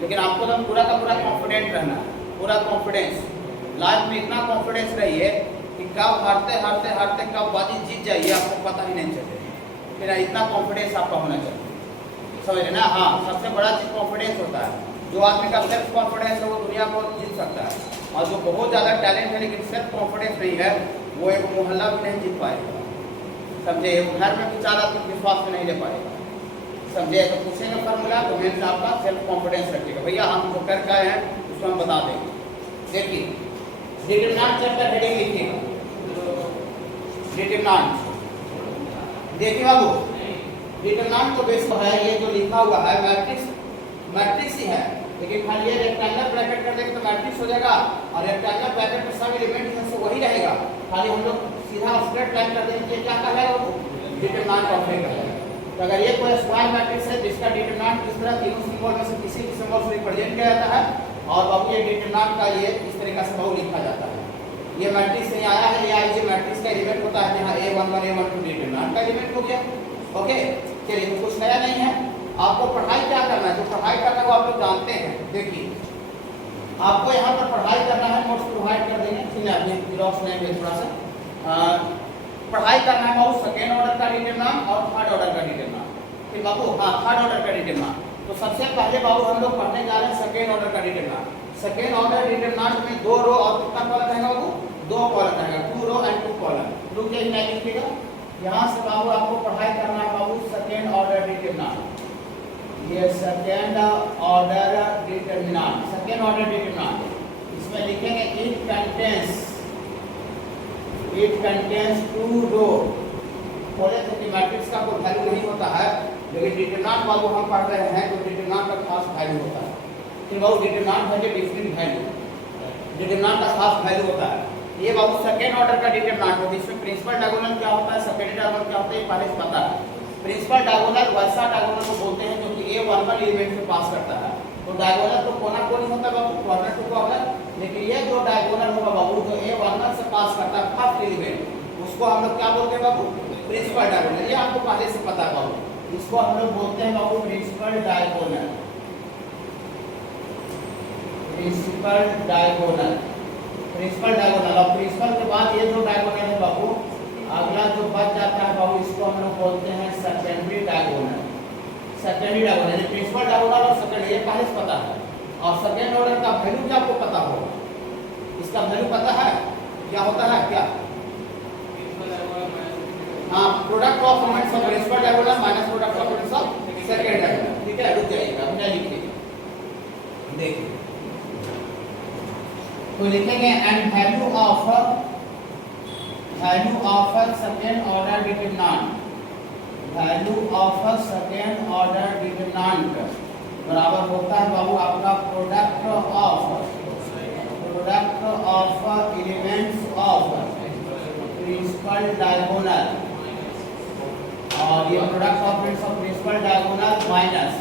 लेकिन आपको तो पूरा का पूरा कॉन्फिडेंट रहना है, पूरा कॉन्फिडेंस। लाइफ में इतना कॉन्फिडेंस रहिए कि कब हारते हारते हारते कब बाजी जीत जाइए आपको पता ही नहीं चलेगा। फिर इतना कॉन्फिडेंस आपका होना चाहिए, समझ रहे ना। हाँ, सबसे बड़ा चीज़ कॉन्फिडेंस होता है। जो आदमी का सेल्फ कॉन्फिडेंस है वो दुनिया को जीत सकता है, और जो बहुत ज़्यादा टैलेंट है लेकिन सेल्फ कॉन्फिडेंस नहीं है वो एक मोहल्ला भी नहीं जीत पाएगा, समझे। घर में भी 4 आदमी विश्वास में नहीं ले पाएगा, समझे। तो पूछेंगे फार्मूला तो मेन से आपका सेल्फ कॉन्फिडेंस रखिएगा। भैया हम जो कर गए हैं उसको हम बता देंगे। देखिए डिटरमिनेंट चैप्टर हेडिंग लिखिएगा, डिटरमिनेंट। देखिए बाबू, डिटरमिनेंट तो बेस है, ये जो लिखा हुआ है मैट्रिक्स ही है, लेकिन खाली ये रेक्टेंगुलर ब्रैकेट कर देंगे तो मैट्रिक्स हो जाएगा, और रेक्टेंगुलर ब्रैकेट में सब एलिमेंट है सो वही रहेगा। खाली हम लोग सीधा स्ट्रेट लाइन कर देंगे, क्या कहलाएगा वो डिटरमिनेंट ऑफ ए कहलाएगा। तो अगर ये कोई स्क्वायर मैट्रिक्स है जिसका डिटरमिनेंट इस तरह तीनों सिंबल में से किसी भी सिंबल से रिप्रेजेंट किया जाता है, और बाबू ये डिटरमिनेंट का ये इस तरीके से बहु लिखा जाता है। ये मैट्रिक्स नहीं आया है, या ये मैट्रिक्स का एलिमेंट होता है यहाँ A11 A12 डिटरमिनेंट का एलिमेंट हो गया। ओके, चलिए तो कुछ नया नहीं है। आपको पढ़ाई क्या करना है, जो पढ़ाई करना है वो आप लोग जानते हैं। देखिए आपको यहाँ पर पढ़ाई करना है, नोट्स प्रोवाइड कर देंगे, ठीक है। आपने जीरोक्स लेंगे थोड़ा सा पढ़ाई करना है बाबू सेकेंड ऑर्डर का डिटरमिनेंट और थर्ड ऑर्डर का डिटरमिनेंट। फिर बाबू हाँ थर्ड ऑर्डर का डिटरमिनेंट। तो सबसे पहले बाबू हम लोग पढ़ने जा रहे हैं सेकेंड ऑर्डर का डिटरमिनेंट। सेकेंड ऑर्डर डिटरमिनेंट में 2 रो और कितना कॉलम रहेगा बाबू, 2 कॉलम रहेगा, 2 रो एंड 2 कॉलम। रुक जाइए नहीं लिखिएगा, यहाँ से बाबू आपको पढ़ाई करना है बाबू सेकेंड ऑर्डर डिटरमिनेंट। ये second order determinant, second order determinant इसमें लिखेंगे इट कंटेन्स 2 रो। बोले थे कि मैट्रिक्स का कोई वैल्यू नहीं होता है, लेकिन डिटरमिनेंट बाबू हम पढ़ रहे हैं तो डिटरमिनेंट का खास वैल्यू होता है। फिर बाबू डिटरमिनेंट है डिफरेंट वैल्यू, डिटरमिनेंट का खास वैल्यू होता है। ये बाबू सेकेंड ऑर्डर का डिटरमिनेंट होता है। इसमें प्रिंसिपल डायगोनल क्या होता है, सेकेंडरी डायगोनल क्या होता है, पहले से पता है। प्रिंसिपल डायगोनल वैसा डायगोनल को बोलते हैं जो कि A11 एलिमेंट से पास करता है। तो डायगोनल तो कोना कोनी होता है बाबू, कॉर्नर टू कॉर्नर, लेकिन ये जो डायगोनल होगा बाबू जो A11 से पास करता है फर्स्ट एलिमेंट, उसको हम लोग क्या बोलते हैं बाबू, प्रिंसिपल डायगोनल। ये आपको पहले से पता है बाबू, इसको हम लोग बोलते हैं बाबू principal diagonal. Principal diagonal, principal diagonal. और प्रिंसिपल के बाद ये जो डायगोनल है बाबू, अगला जो बच जाता है बाबू इसको हम लोग बोलते हैं secondary diagonal. Secondary diagonal, principal diagonal और सेकेंडरी ये पहले से पता है। और सेकेंड ऑर्डर का वैल्यू क्या आपको पता होगा, इसका वैल्यू पता है क्या होता है, क्या हाँ product of moments of principal diagonal minus product of moments of second diagonal. ठीक है, रुक जाइएगा, अपना लिखिए। देखिए तो लिखेंगे and value of second order determinant, value of second order determinant बराबर होता है बाबू आपका product of elements of principal diagonal, और ये product of principal diagonal minus,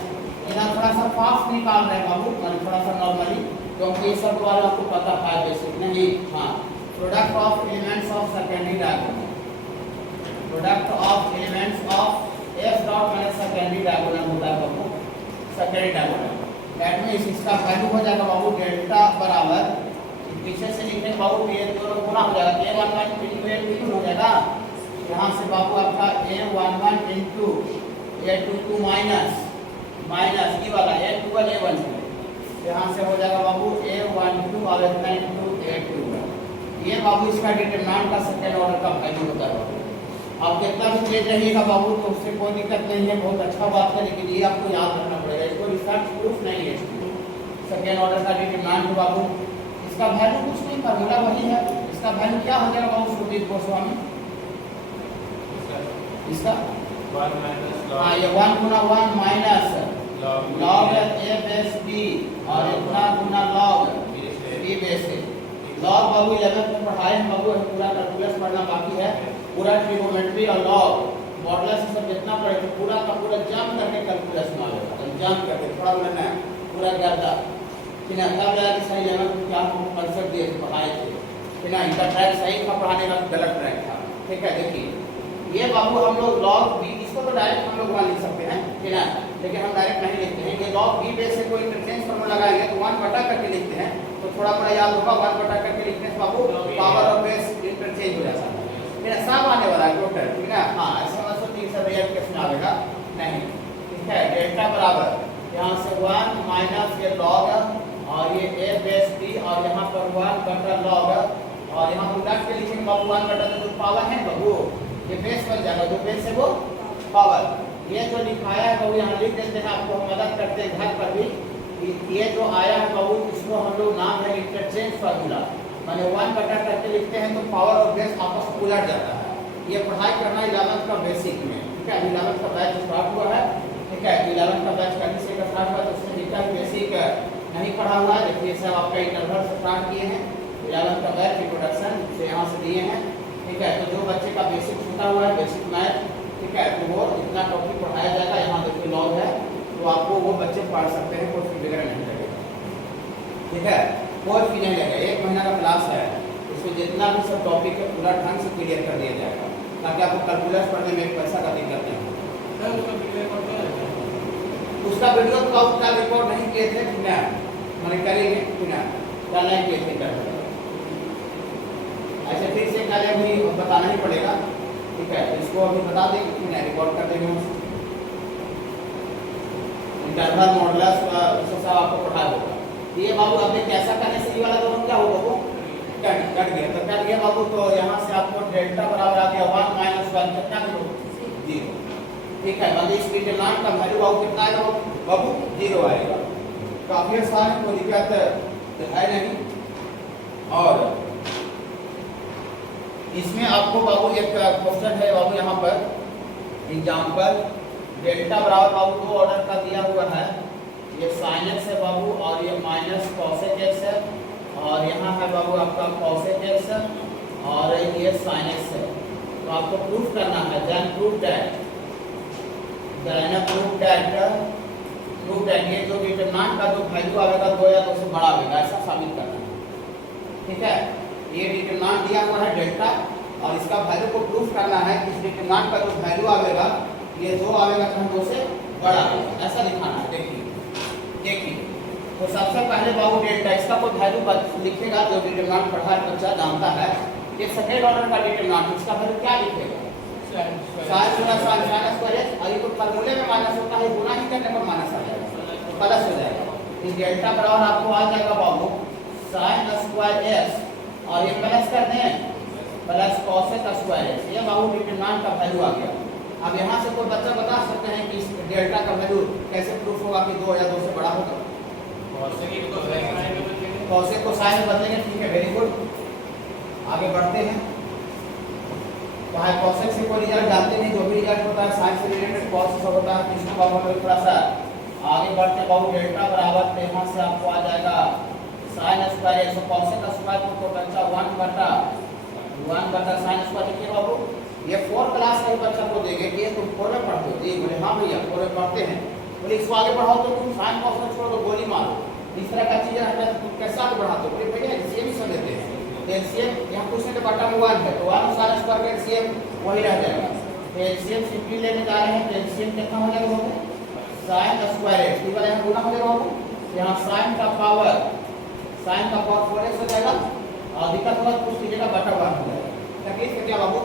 इधर थोड़ा सा फास्ट निकाल रहे हैं बाबू, थोड़ा सा नॉर्मली, क्योंकि ये सब वाला आपको पता है बेसिक नहीं। हाँ product of elements of secondary diagonal, product of elements of F dot minus secondary diagonal होता है बाबू सेकेंडरी डायगोनल। दैट मींस इसका वैल्यू हो जाएगा बाबू डेल्टा बराबर, पीछे से लिखने बाबू ये दोनों गुना हो जाएगा, A11 इंटू A22 हो जाएगा। यहाँ से बाबू आपका A11 इंटू A22 माइनस ये वाला A12 A12, यहाँ से हो जाएगा बाबू A12 और इतना इंटू A2। ये बाबू इसका डिटरमिनेंट का सेकेंड ऑर्डर का वैल्यू होता है। आप कितना भी तेज रहिएगा बाबू तो उससे कोई दिक्कत नहीं है, बहुत अच्छा बात है, लेकिन ये आपको याद रखना पड़ेगा, इसको रिसर्च प्रूफ नहीं है। सेकेंड ऑर्डर का डिटरमिनेंट हो बाबू, इसका वैल्यू कुछ नहीं, फार्मूला वही है। इसका वैल्यू क्या हो जाएगा बाबू सुदीप गोस्वामी, इसका हाँ ये 1 गुना 1 minus log a base b और इतना गुना log b base a। Log बाबू 11th में पढ़ाए हैं बाबू, पूरा कैलकुलस पढ़ना बाकी है, पूरा ट्रिगोनोमेट्री और लॉग मॉडुलस सब जितना पढ़े तो पूरा का पूरा जंप करके कैलकुलस में आ जाएगा, जंप करके थोड़ा लेना है पूरा गर्दा फिर तब लगा कि सही 11th में क्या हमको कंसेप्ट दिए थे पढ़ाए थे, फिर ना इनका ट्रैक सही था पढ़ाने का, गलत ट्रैक था। ठीक है, देखिए ये बाबू हम लोग लॉग b, इसको तो डायरेक्ट हम लोग वहाँ लिख सकते हैं, ठीक है, लेकिन हम डायरेक्ट नहीं लिखते हैं। ये लॉग b बेस से कोई इंटरचेंज फार्मूला वन बटा करके लिखते हैं तो थोड़ा बड़ा याद होगा, वन बटा करके लिखने से बाबू पावर ऑफ बेस इंटरचेंज हो जाता है। मेरा सब आने वाला है टोटल, ठीक है। हाँ ऐसा मतलब कि सब रियल केस में आएगा नहीं, ठीक है। डेल्टा बराबर यहाँ से 1 माइनस ये लॉग और ये a बेस t और यहाँ पर 1 बटा लॉग और यहाँ पर उलट के लिखेंगे बाबू 1 बटा जो पावर है बाबू ये बेस बन जाएगा, जो बेस है वो पावर। ये जो लिखाया है बाबू यहाँ लिख देते हैं, आपको हम मदद करते हैं घर पर भी। ये जो आया है बाबू इसको हम लोग नाम है इंटरचेंज फार्मूला, माने 1 बटा करके लिखते हैं तो पावर और बेस आपस में उलट जाता है। ये पढ़ाई करना 11th का बेसिक में, ठीक है। 11th का बैच स्टार्ट हुआ है, ठीक है। 11th का बैच करने से स्टार्ट हुआ तो उसमें जितना बेसिक नहीं पढ़ा हुआ है देखिए सब आपका इंटरवल से स्टार्ट किए हैं। 11th का बैच इंट्रोडक्शन से यहाँ से दिए हैं, ठीक है। तो जो बच्चे का बेसिक छूटा हुआ है बेसिक मैथ, ठीक है, तो वो इतना टॉपिक पढ़ाया जाएगा। यहाँ देखिए लॉग है तो आपको वो बच्चे पढ़ सकते हैं, कोई फी वगैरह नहीं लगेगा, ठीक है। कोई फी नहीं लगेगा, 1 महीना का क्लास है, इसमें जितना भी सब टॉपिक है पूरा ढंग से क्लियर कर दिया जाएगा ताकि आपको कैलकुलस पढ़ने में पैसा का दिक्कत नहीं हो। उसका वीडियो तो आप का रिकॉर्ड नहीं किए थे कि ना, मैंने करेंगे कि ना क्या नहीं किए थे कर ऐसे फिर से कल अभी बताना ही पड़ेगा, ठीक है। इसको अभी बता देंगे कि ना रिकॉर्ड कर देंगे इंटरवल मॉडुलस उससे सब आपको पढ़ा होगा। ये बाबू आपने कैसा करने से ये वाला दोनों क्या होगा वो कट गया, तो कट गया बाबू। तो यहाँ से आपको डेल्टा बराबर आ गया 1 माइनस 1 कितना 0, ठीक है। मतलब इस डिटरमिनेंट का वैल्यू बाबू कितना आएगा बाबू 0 आएगा। काफी आसान है, कोई दिक्कत है नहीं। और इसमें आपको बाबू एक क्वेश्चन है बाबू यहाँ पर एग्जांपल डेल्टा बराबर बाबू 2 ऑर्डर का दिया हुआ है, ये sin x है बाबू और ये माइनस cosec x है और यहाँ है बाबू आपका cosec x और ये sin x है। तो आपको प्रूफ करना है, देन प्रूफ दैट ये जो डिटरमिनेंट का जो वैल्यू आएगा 2 या 2 से बड़ा आएगा ऐसा साबित करना है, ठीक है। ये डिटरमिनेंट दिया हुआ है डेल्टा और इसका वैल्यू को प्रूफ करना है। इस डिटरमिनेंट का जो वैल्यू आएगा ये 2 आएगा तो 2 से बड़ा आएगा, ऐसा दिखाना है। देखिए तो सबसे पहले बाबू डेल्टा इसका कोई वैल्यू लिखेगा, जो डिटरमिनेंट पढ़ा है बच्चा जानता है। ये सेकंड ऑर्डर का डिटरमिनेंट इसका वैल्यू क्या लिखेगा sin गुना sin स्क्वायर और ये तो फार्मूले में माइनस होता है, गुना ही करने पर माइनस आ जाएगा तो प्लस हो जाएगा। इस डेल्टा बराबर आपको आ जाएगा बाबू sin स्क्वायर x और ये प्लस कर दें प्लस cosec स्क्वायर x, ये बाबू डिटरमिनेंट का वैल्यू आ गया। अब यहाँ से कोई बच्चा बता सकते हैं कि इस डेल्टा का वैल्यू कैसे प्रूफ होगा कि 2 या 2 से बड़ा होगा। cosec को sin में बदलेंगे, ठीक है, वेरी गुड। आगे बढ़ते हैं। तो cosec से कोई रिजल्ट जानते नहीं, जो भी रिजल्ट होता है sin से रिलेटेड cos से होता है। इसको बाबू हम थोड़ा सा आगे बढ़ते बाबू डेल्टा बराबर तो यहाँ से आपको आ जाएगा sin square x, cosec square को बच्चा 1 बटा sin स्क्वायर लिखिए बाबू। ये 4 क्लास के बच्चा को देंगे कि ये तुम 4 में पढ़ते हो, ये बोले हाँ भैया 4 में पढ़ते हैं, बोले इसको आगे बढ़ाओ तो तुम sin cos छोड़ दो गोली मारो, इस तरह का चीजें हटा तो तुम कैसे आगे बढ़ाते हो, बोले भैया एलसीएम ही समझते हैं। एलसीएम यहाँ पूछने के बटा में 1 है तो 1 sin स्क्वायर का एलसीएम वही रह जाएगा। तो एलसीएम सिंपली लेने जा रहे हैं तो एलसीएम कितना हो जाएगा बाबू sin स्क्वायर x, ये वाला यहाँ गुना हो जाएगा बाबू। यहाँ sin का पावर 4x हो जाएगा और दिक्कत होगा कुछ कीजिएगा बटा 1 हो जाएगा। तकलीफ है क्या बाबू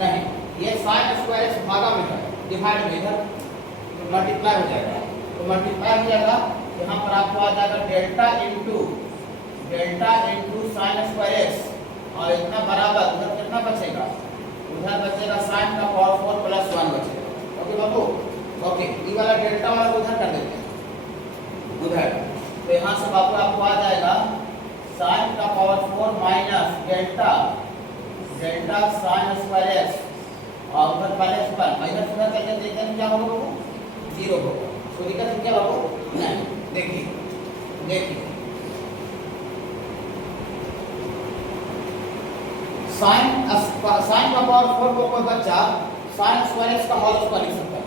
नहीं, ये sin स्क्वायर x भागा में है, डिवाइड में इधर मल्टीप्लाई हो जाएगा। तो मल्टीप्लाई हो जाएगा यहाँ पर आपको आ जाएगा delta into sin square x और इतना बराबर उधर कितना बचेगा, उधर बचेगा sin का पावर 4 प्लस 1 बचेगा। ओके बाबू, ओके। ये वाला डेल्टा वाला उधर कर देते हैं उधर। तो यहाँ से बाबू आपको आ जाएगा sin का power 4 minus delta sin square x और उधर बैलेंस पर इधर सुधा करके देखते हैं क्या होगा बाबू 0 होगा। तो दिक्कत है क्या बाबू नहीं। देखिए sin का पावर 4 को कोई बच्चा sin स्क्वायर x का होल स्क्वायर लिख सकता है।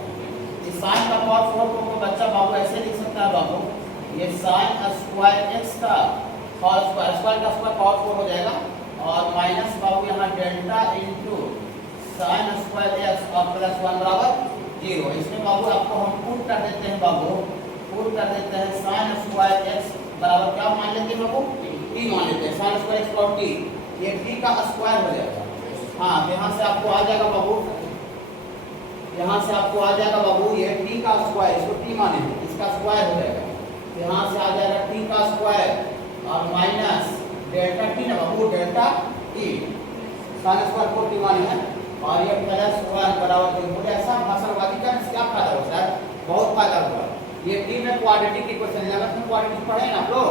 इस sin का पावर 4 को कोई बच्चा बाबू ऐसे लिख सकता है बाबू, ये sin स्क्वायर x का होल स्क्वायर का स्क्वायर पावर 4 हो जाएगा और माइनस बाबू यहाँ delta into sin square x और प्लस 1 बराबर 0। इसमें बाबू आपको हम पुट कर देते हैं बाबू, पुट कर देते हैं sin स्क्वायर x बराबर क्या मान लेते हैं बाबू, टी मान लेते हैं। Sine square x plus T, ये टी का स्क्वायर हो जाएगा। हाँ तो यहाँ से आपको आ जाएगा बाबू, यहाँ से आपको आ जाएगा बाबू ये टी का स्क्वायर, इसको टी माने इसका स्क्वायर हो जाएगा। यहाँ से आ जाएगा टी का स्क्वायर और माइनस डेल्टा टी ना बाबू, डेल्टा टी साइन स्क्वायर को टी माने हैं और ये प्लस वन बराबर मुझे ऐसा भाषणबाजी करने से क्या फायदा होता है, बहुत फायदा हुआ। ये टी में क्वाड्रेटिक इक्वेशन 11th में क्वाड्रेटिक पढ़े ना आप लोग,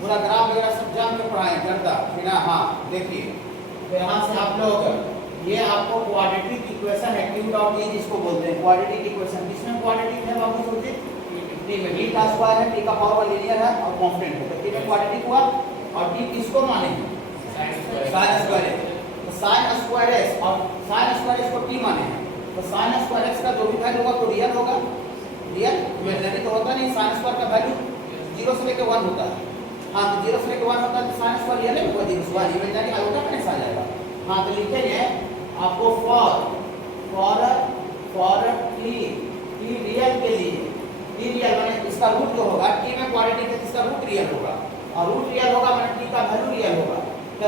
पूरा ग्राफ वगैरह सब जान के पढ़ाए करता बिना। हाँ देखिए तो यहाँ से आप लोग ये आपको क्वाड्रेटिक इक्वेशन है q डॉट e जिसको बोलते हैं क्वाड्रेटिक इक्वेशन। किसमें क्वाड्रेटिक है बाबू सोचिए, टी में टी का स्क्वायर है, टी का पावर लीनियर है और कांस्टेंट है, तो टी में क्वाड्रेटिक हुआ। और टी किसको माने, साइन स्क्वायर एक्स, तो साइन स्क्वायर एक्स और साइन स्क्वायर एक्स को टी माने हैं, तो साइन स्क्वायर एक्स का जो भी वैल्यू होगा तो रियल होगा, रियल इमेजिनरी तो होता नहीं। साइन स्क्वायर का वैल्यू 0 से लेकर 1 होता है। हाँ तो 0 से लेकर 1 होता है तो साइन स्क्वायर रियल है, 0 से 1 इमेजिनरी आयोटा कैसे आ जाएगा। हाँ तो लिखेंगे आपको फॉर टी रियल के लिए, टी रियल माने इसका रूट जो होगा, टी में क्वाड्रेटिक है इसका रूट रियल होगा और रूट रियल होगा माने टी का वैल्यू रियल होगा। तो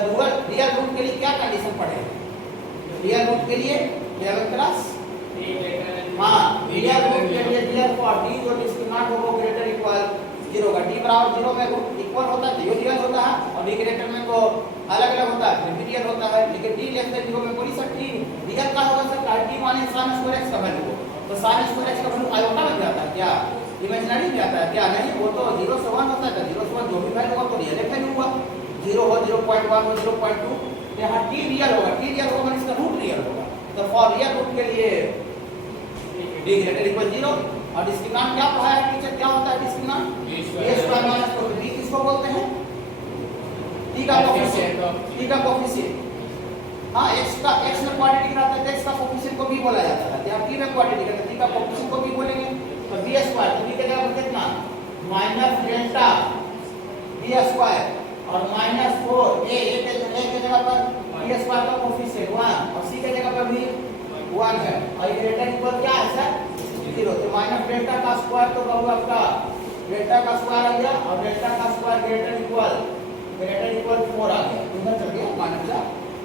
रियल रूट के लिए क्या कंडीशन पड़े, रियल रूट के लिए 11 क्लास, हाँ रियल रूट के लिए रियल फॉर टी जो डिस्क्रिमिनेंट होगा ग्रेटर इक्वल 0 का, टी बराबर 0 में रूट इक्वल होता है, रियल होता है और डी ग्रेटर में तो अलग अलग होता है, फिर रियल होता है। लेकिन डी लेस देन 0 में बोली सर टी रियल का होगा सर, टी माने साइन स्क्वायर एक्स का वैल्यू, तो साइन स्क्वायर एक्स का वैल्यू आयोटा में जाता है क्या, इमेजिनरी में जाता है क्या, नहीं वो तो 0 से 1 होता है, 0 से 1 जो भी वैल्यू होगा तो रियल वैल्यू हुआ, 0 हो 0.1 हो 0.2, यहाँ टी रियल होगा, टी रियल होगा माने इसका रूट रियल होगा। तो फॉर रियल रूट के लिए डी ग्रेटर इक्वल 0 और डिस्क्रिमिनेंट क्या पढ़ाया है टीचर, क्या होता है discriminant, a square minus 4b किसको बोलते हैं, टी का कोफिशिएंट, टी का कोफिशिएंट। हाँ x का x में क्वाड्रेटिक रहता है x का कोफिशिएंट को भी बोला जाता है, यहाँ t में क्वाड्रेटिक है तो t का कोफिशिएंट को भी बोलेंगे। तो b स्क्वायर तो b के जगह पर कितना माइनस डेल्टा b स्क्वायर और माइनस 4 a के जगह पर b स्क्वायर का कोफिशिएंट 1 और c के जगह पर भी 1 है और ये ग्रेटर इक्वल क्या है सर 0, तो माइनस डेल्टा का स्क्वायर तो बाबू आपका डेल्टा का स्क्वायर आ गया और डेल्टा का स्क्वायर ग्रेटर इक्वल 4 आ गया, इधर चल गया माइनस का,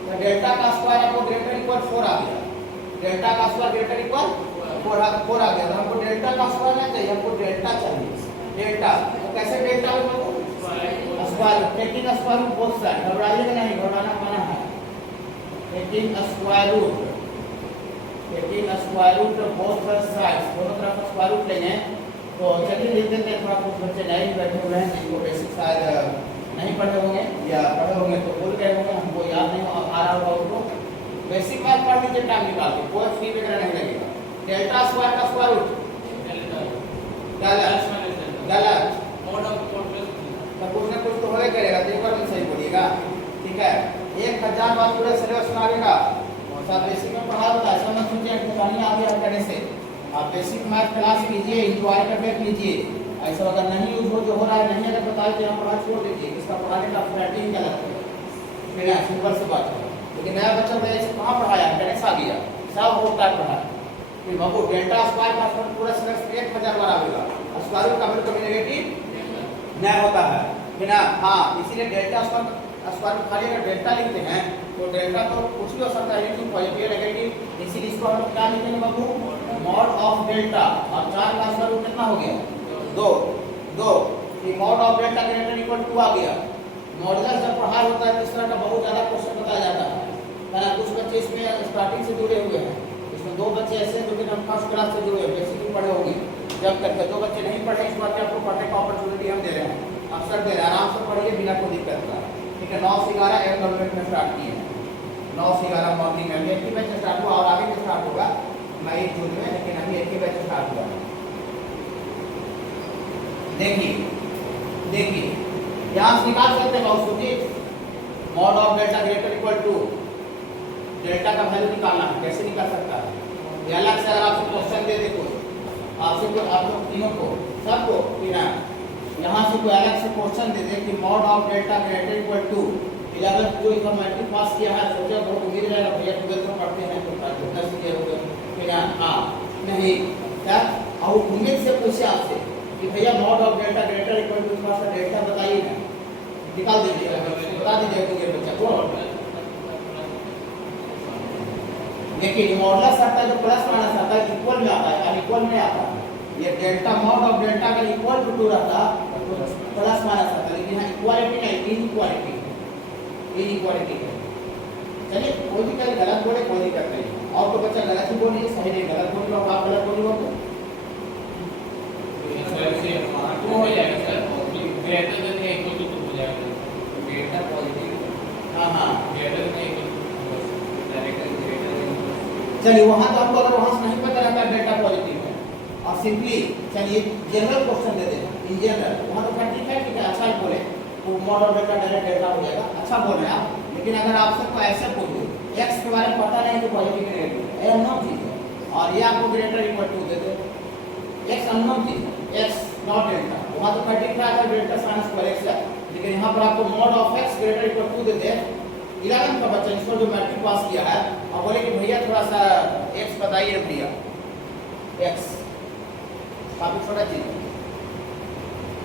तो डेल्टा का स्क्वायर आपको ग्रेटर इक्वल 4 आ गया, डेल्टा का स्क्वायर ग्रेटर इक्वल 4 आ गया। तो हमको डेल्टा का स्क्वायर नहीं चाहिए, हमको डेल्टा चाहिए, डेल्टा तो कैसे डेल्टा हो square, taking square root both side, घबराइएगा नहीं, घबराना मना है, taking square root both sides, दोनों तरफ स्क्वायर रूट लेंगे। तो चलिए लिख देते हैं, थोड़ा कुछ बच्चे नहीं बैठे हुए हैं जिनको बेसिक शायद नहीं पढ़े होंगे या पढ़े होंगे तो भूल गए होंगे, हमको याद नहीं आ रहा होगा उनको, बेसिक मैथ पढ़ लीजिए टाइम निकाल के, कोई फी वगैरह नहीं लगेगा। डेल्टा स्क्वायर का स्क्वायर रूट गलत, तो कुछ ना कुछ तो होगा करेगा, तो एक बार में सही बोलिएगा, ठीक है। 1000 बार पूरा सिलेबस सुनाएगा, सब बेसिक में पढ़ा होता है, ऐसा मत सोचिए कहानी आ गया करने से। आप बेसिक मैथ क्लास लीजिए, इंजॉय कर देख लीजिए, ऐसा अगर नहीं यूज हो जो हो रहा है नहीं अगर बताए तो यहाँ पढ़ा छोड़ दीजिए, इसका पढ़ाने का पैटर्न गलत है, मेरा सिंपल से बात है। लेकिन नया बच्चा मेरे से कहाँ पढ़ाया, टेनिस आ गया, सब होता है पढ़ा, फिर बाबू डेल्टा स्क्वायर का पूरा सिलेबस 1000 बार आएगा, स्क्वायर रूट का भी कभी नेगेटिव नहीं होता है बिना। हाँ इसीलिए डेल्टा स्क्वायर रूट खाली अगर डेल्टा लिखते हैं तो डेल्टा तो कुछ भी हो सकता है, लेकिन पॉजिटिव नेगेटिव, इसीलिए इसको हम लोग क्या लिखेंगे बाबू, मॉड ऑफ डेल्टा, और 4 का स्क्वायर रूट कितना हो गया 2, ये mod of delta greater equal 2 आ गया। मॉडुलस जब पढ़ाई होता है तो इस तरह का बहुत ज़्यादा क्वेश्चन बताया जाता है, कुछ बच्चे इसमें स्टार्टिंग से जुड़े हुए हैं, इसमें 2 बच्चे ऐसे हैं जो कि फर्स्ट क्लास से जुड़े हुए बेसिक भी पढ़े होंगे, जब तक 2 बच्चे नहीं पढ़े इस बात की आपको पढ़ने का अपॉर्चुनिटी हम दे रहे हैं, अवसर दे रहे हैं, आराम से पढ़िए बिना कोई दिक्कत का, ठीक है। 9 से 11 एम गवर्नमेंट में स्टार्ट किए हैं, 9 से 11 मॉर्निंग में एक ही बैच स्टार्ट हुआ और आगे भी स्टार्ट होगा मई जून में, लेकिन अभी एक ही बैच स्टार्ट हुआ। देखिए यहाँ से निकाल सकते हैं बहुत सोचिए, mod of delta greater equal to delta का वैल्यू निकालना है, कैसे निकाल सकता है, ये अलग से अगर आपसे क्वेश्चन दे दे कुछ आपसे कोई आप लोग तीनों को सबको यहाँ से कोई अलग से क्वेश्चन दे दे कि mod of delta greater equal to 11 जो इसका मैट्रिक पास किया है सोचा बहुत उम्मीद रहेगा भैया ट्वेल्थ में पढ़ते हैं तो 10 के हो गए, हाँ नहीं क्या और उम्मीद से पूछे आपसे कि भैया mod of delta greater equal to थोड़ा सा डेल्टा बताइए, निकाल दीजिए, बता दीजिए तो ये बच्चा को। देखिए मॉडुलस आता है जो प्लस माइनस आता है इक्वल में आता है, अनइक्वल में आता है। ये डेल्टा मॉड ऑफ डेल्टा का इक्वल टू 2 रहता तो प्लस माइनस आता, लेकिन यहाँ इक्वालिटी नहीं, इनइक्वालिटी है। चलिए कोई दिक्कत, गलत बोले कोई दिक्कत नहीं, और तो बच्चा गलत ही बोलिए, सही नहीं गलत बोलिए, और आप गलत बोलिए तो हो जाएगा सर, ग्रेटर देन या इक्वल टू हो जाएगा, डेल्टा पॉजिटिव। हाँ हाँ greater than equal to direct greater than. चलिए वहाँ तो हमको अगर वहाँ से नहीं पता रहता डेल्टा पॉजिटिव है, और सिंपली चलिए जनरल क्वेश्चन दे दें इन जनरल, वहाँ तो ठीक है अच्छा ही बोले तो mod of delta direct delta हो जाएगा, अच्छा बोल रहे हैं आप। लेकिन अगर आपसे कोई ऐसे पूछे एक्स के बारे में पता नहीं तो पॉजिटिव नेगेटिव ये अननोन चीज है, और ये आपको ग्रेटर इक्वल टू दे दे, एक्स अननोन चीज है, एक्स नॉट डेल्टा, वहाँ तो ठीक था डेल्टा साइंस पर एक्स है, लेकिन यहाँ पर आपको mod of x greater equal to दे दे। 11 का बच्चा जिसको जो मैट्रिक पास किया है और बोले कि भैया थोड़ा सा एक्स बताइए भैया, एक्स काफी छोटा चीज है,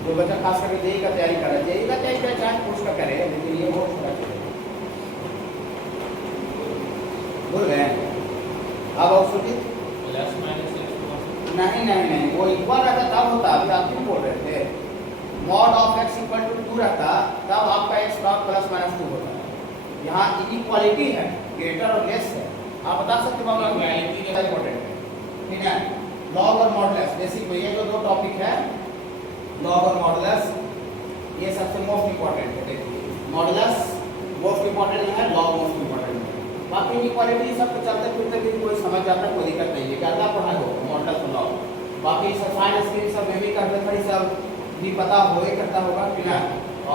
जो बच्चा खास करके जेई का तैयारी कर रहा है, जेई का तैयारी करे चाहे कोर्स का करे, लेकिन ये बहुत छोटा चीज है। बोल गए अब और सुनिए, प्लस माइनस नहीं वो इक्वल रहता तब होता, अभी आप क्यों बोल रहे थे, mod of x equal to 2 रहता तब आपका एक्स डॉट प्लस माइनस 2 होता है। यहाँ इक्वालिटी है, ग्रेटर और लेस है, आप बता सकते हो बाबा इक्वालिटी का इंपॉर्टेंट है, ठीक है। लॉग और मॉडुलस बेसिक ये जो दो टॉपिक है, लॉग और मॉडुलस, ये सबसे मोस्ट इंपॉर्टेंट है। देखिए मॉडुलस मोस्ट इंपॉर्टेंट है, लॉग मोस्ट इंपॉर्टेंट है, बाकी इक्वालिटी सब तो चलते फिरते भी कोई समझ जाता, कोई दिक्कत नहीं है, ज़्यादा पढ़ाई हो मॉडुलस और लॉग, बाकी सब साइंस के सब में भी करते थोड़ी सब भी पता हो ही करता होगा, ठीक है,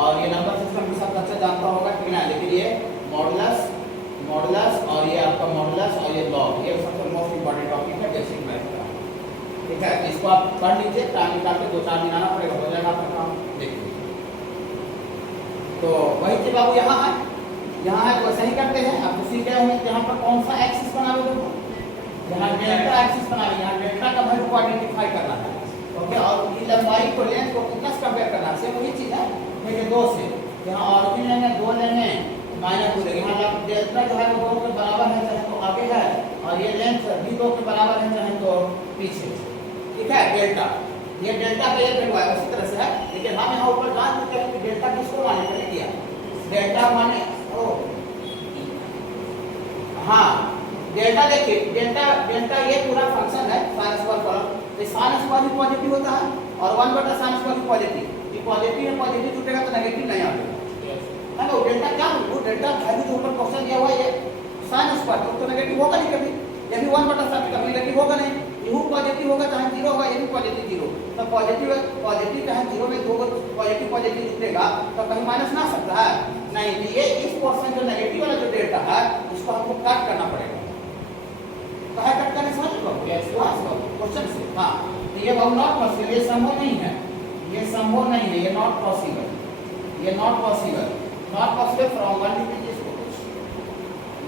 और ये नंबर सिस्टम भी सब अच्छा जानता होगा, ठीक है। लेकिन ये मॉडुलस और ये आपका मॉडुलस और ये लॉग, ये सबसे मोस्ट इंपॉर्टेंट टॉपिक है बेसिक मैथ का, ठीक है। इसको आप पढ़ लीजिए, टाइम निकाल के 2-4 दिन आना पड़ेगा, हो जाएगा आपका काम। देखिए तो वही चीज बाबू यहाँ है वैसे ही करते हैं। आप उसी के यहाँ पर कौन सा एक्सिस बनावे, देखो यहाँ डेल्टा एक्सिस बनावे, यहाँ डेल्टा का वैल्यू को आइडेंटिफाई करना है, ओके। और ये लंबाई को लेंथ को कितना से कंपेयर करना है, सेम वही चीज है, देखिए 2 से, यहाँ और भी लेंगे 2 लेंगे माइनस 2 लेंगे, यहाँ डेल्टा जो है वो 2 के बराबर है चाहे तो आगे है, और ये लेंथ भी 2 के बराबर है चाहे तो पीछे, ठीक है। डेल्टा ये डेल्टा का ये वैल्यू है, उसी तरह से है, लेकिन हम यहाँ ऊपर जान चुके हैं कि डेल्टा किसको माने पहले किया, डेल्टा माने ओ हाँ डेल्टा, देखिए डेल्टा ये पूरा फंक्शन है साइन स्क्वायर फॉर्म, तो साइन स्क्वायर भी पॉजिटिव होता है और 1/sin स्क्वायर भी पॉजिटिव, ये पॉजिटिव में पॉजिटिव जुटेगा तो नेगेटिव नहीं आएगा, है ना। डेल्टा क्या है, वो डेल्टा वैल्यू जो ऊपर क्वेश्चन दिया हुआ है ये साइन स्क्वायर तो नेगेटिव होगा नहीं कभी, ये भी 1/sin कभी नेगेटिव होगा नहीं, ये पॉजिटिव होगा चाहे 0 होगा, ये भी पॉजिटिव 0, तो पॉजिटिव चाहे 0 में 2 पॉजिटिव जुटेगा तो कहीं माइनस ना सकता है नहीं, तो ये इस पोर्शन जो नेगेटिव वाला जो डेल्टा है उसको हमको कट करना पड़ेगा, तो है कट करने समझ लो क्वेश्चन से, हाँ। तो ये बहुत नॉट पॉसिबल, ये संभव नहीं है, ये संभव नहीं है, ये नॉट पॉसिबल, ये नॉट पॉसिबल फ्रॉम 1 टू इसको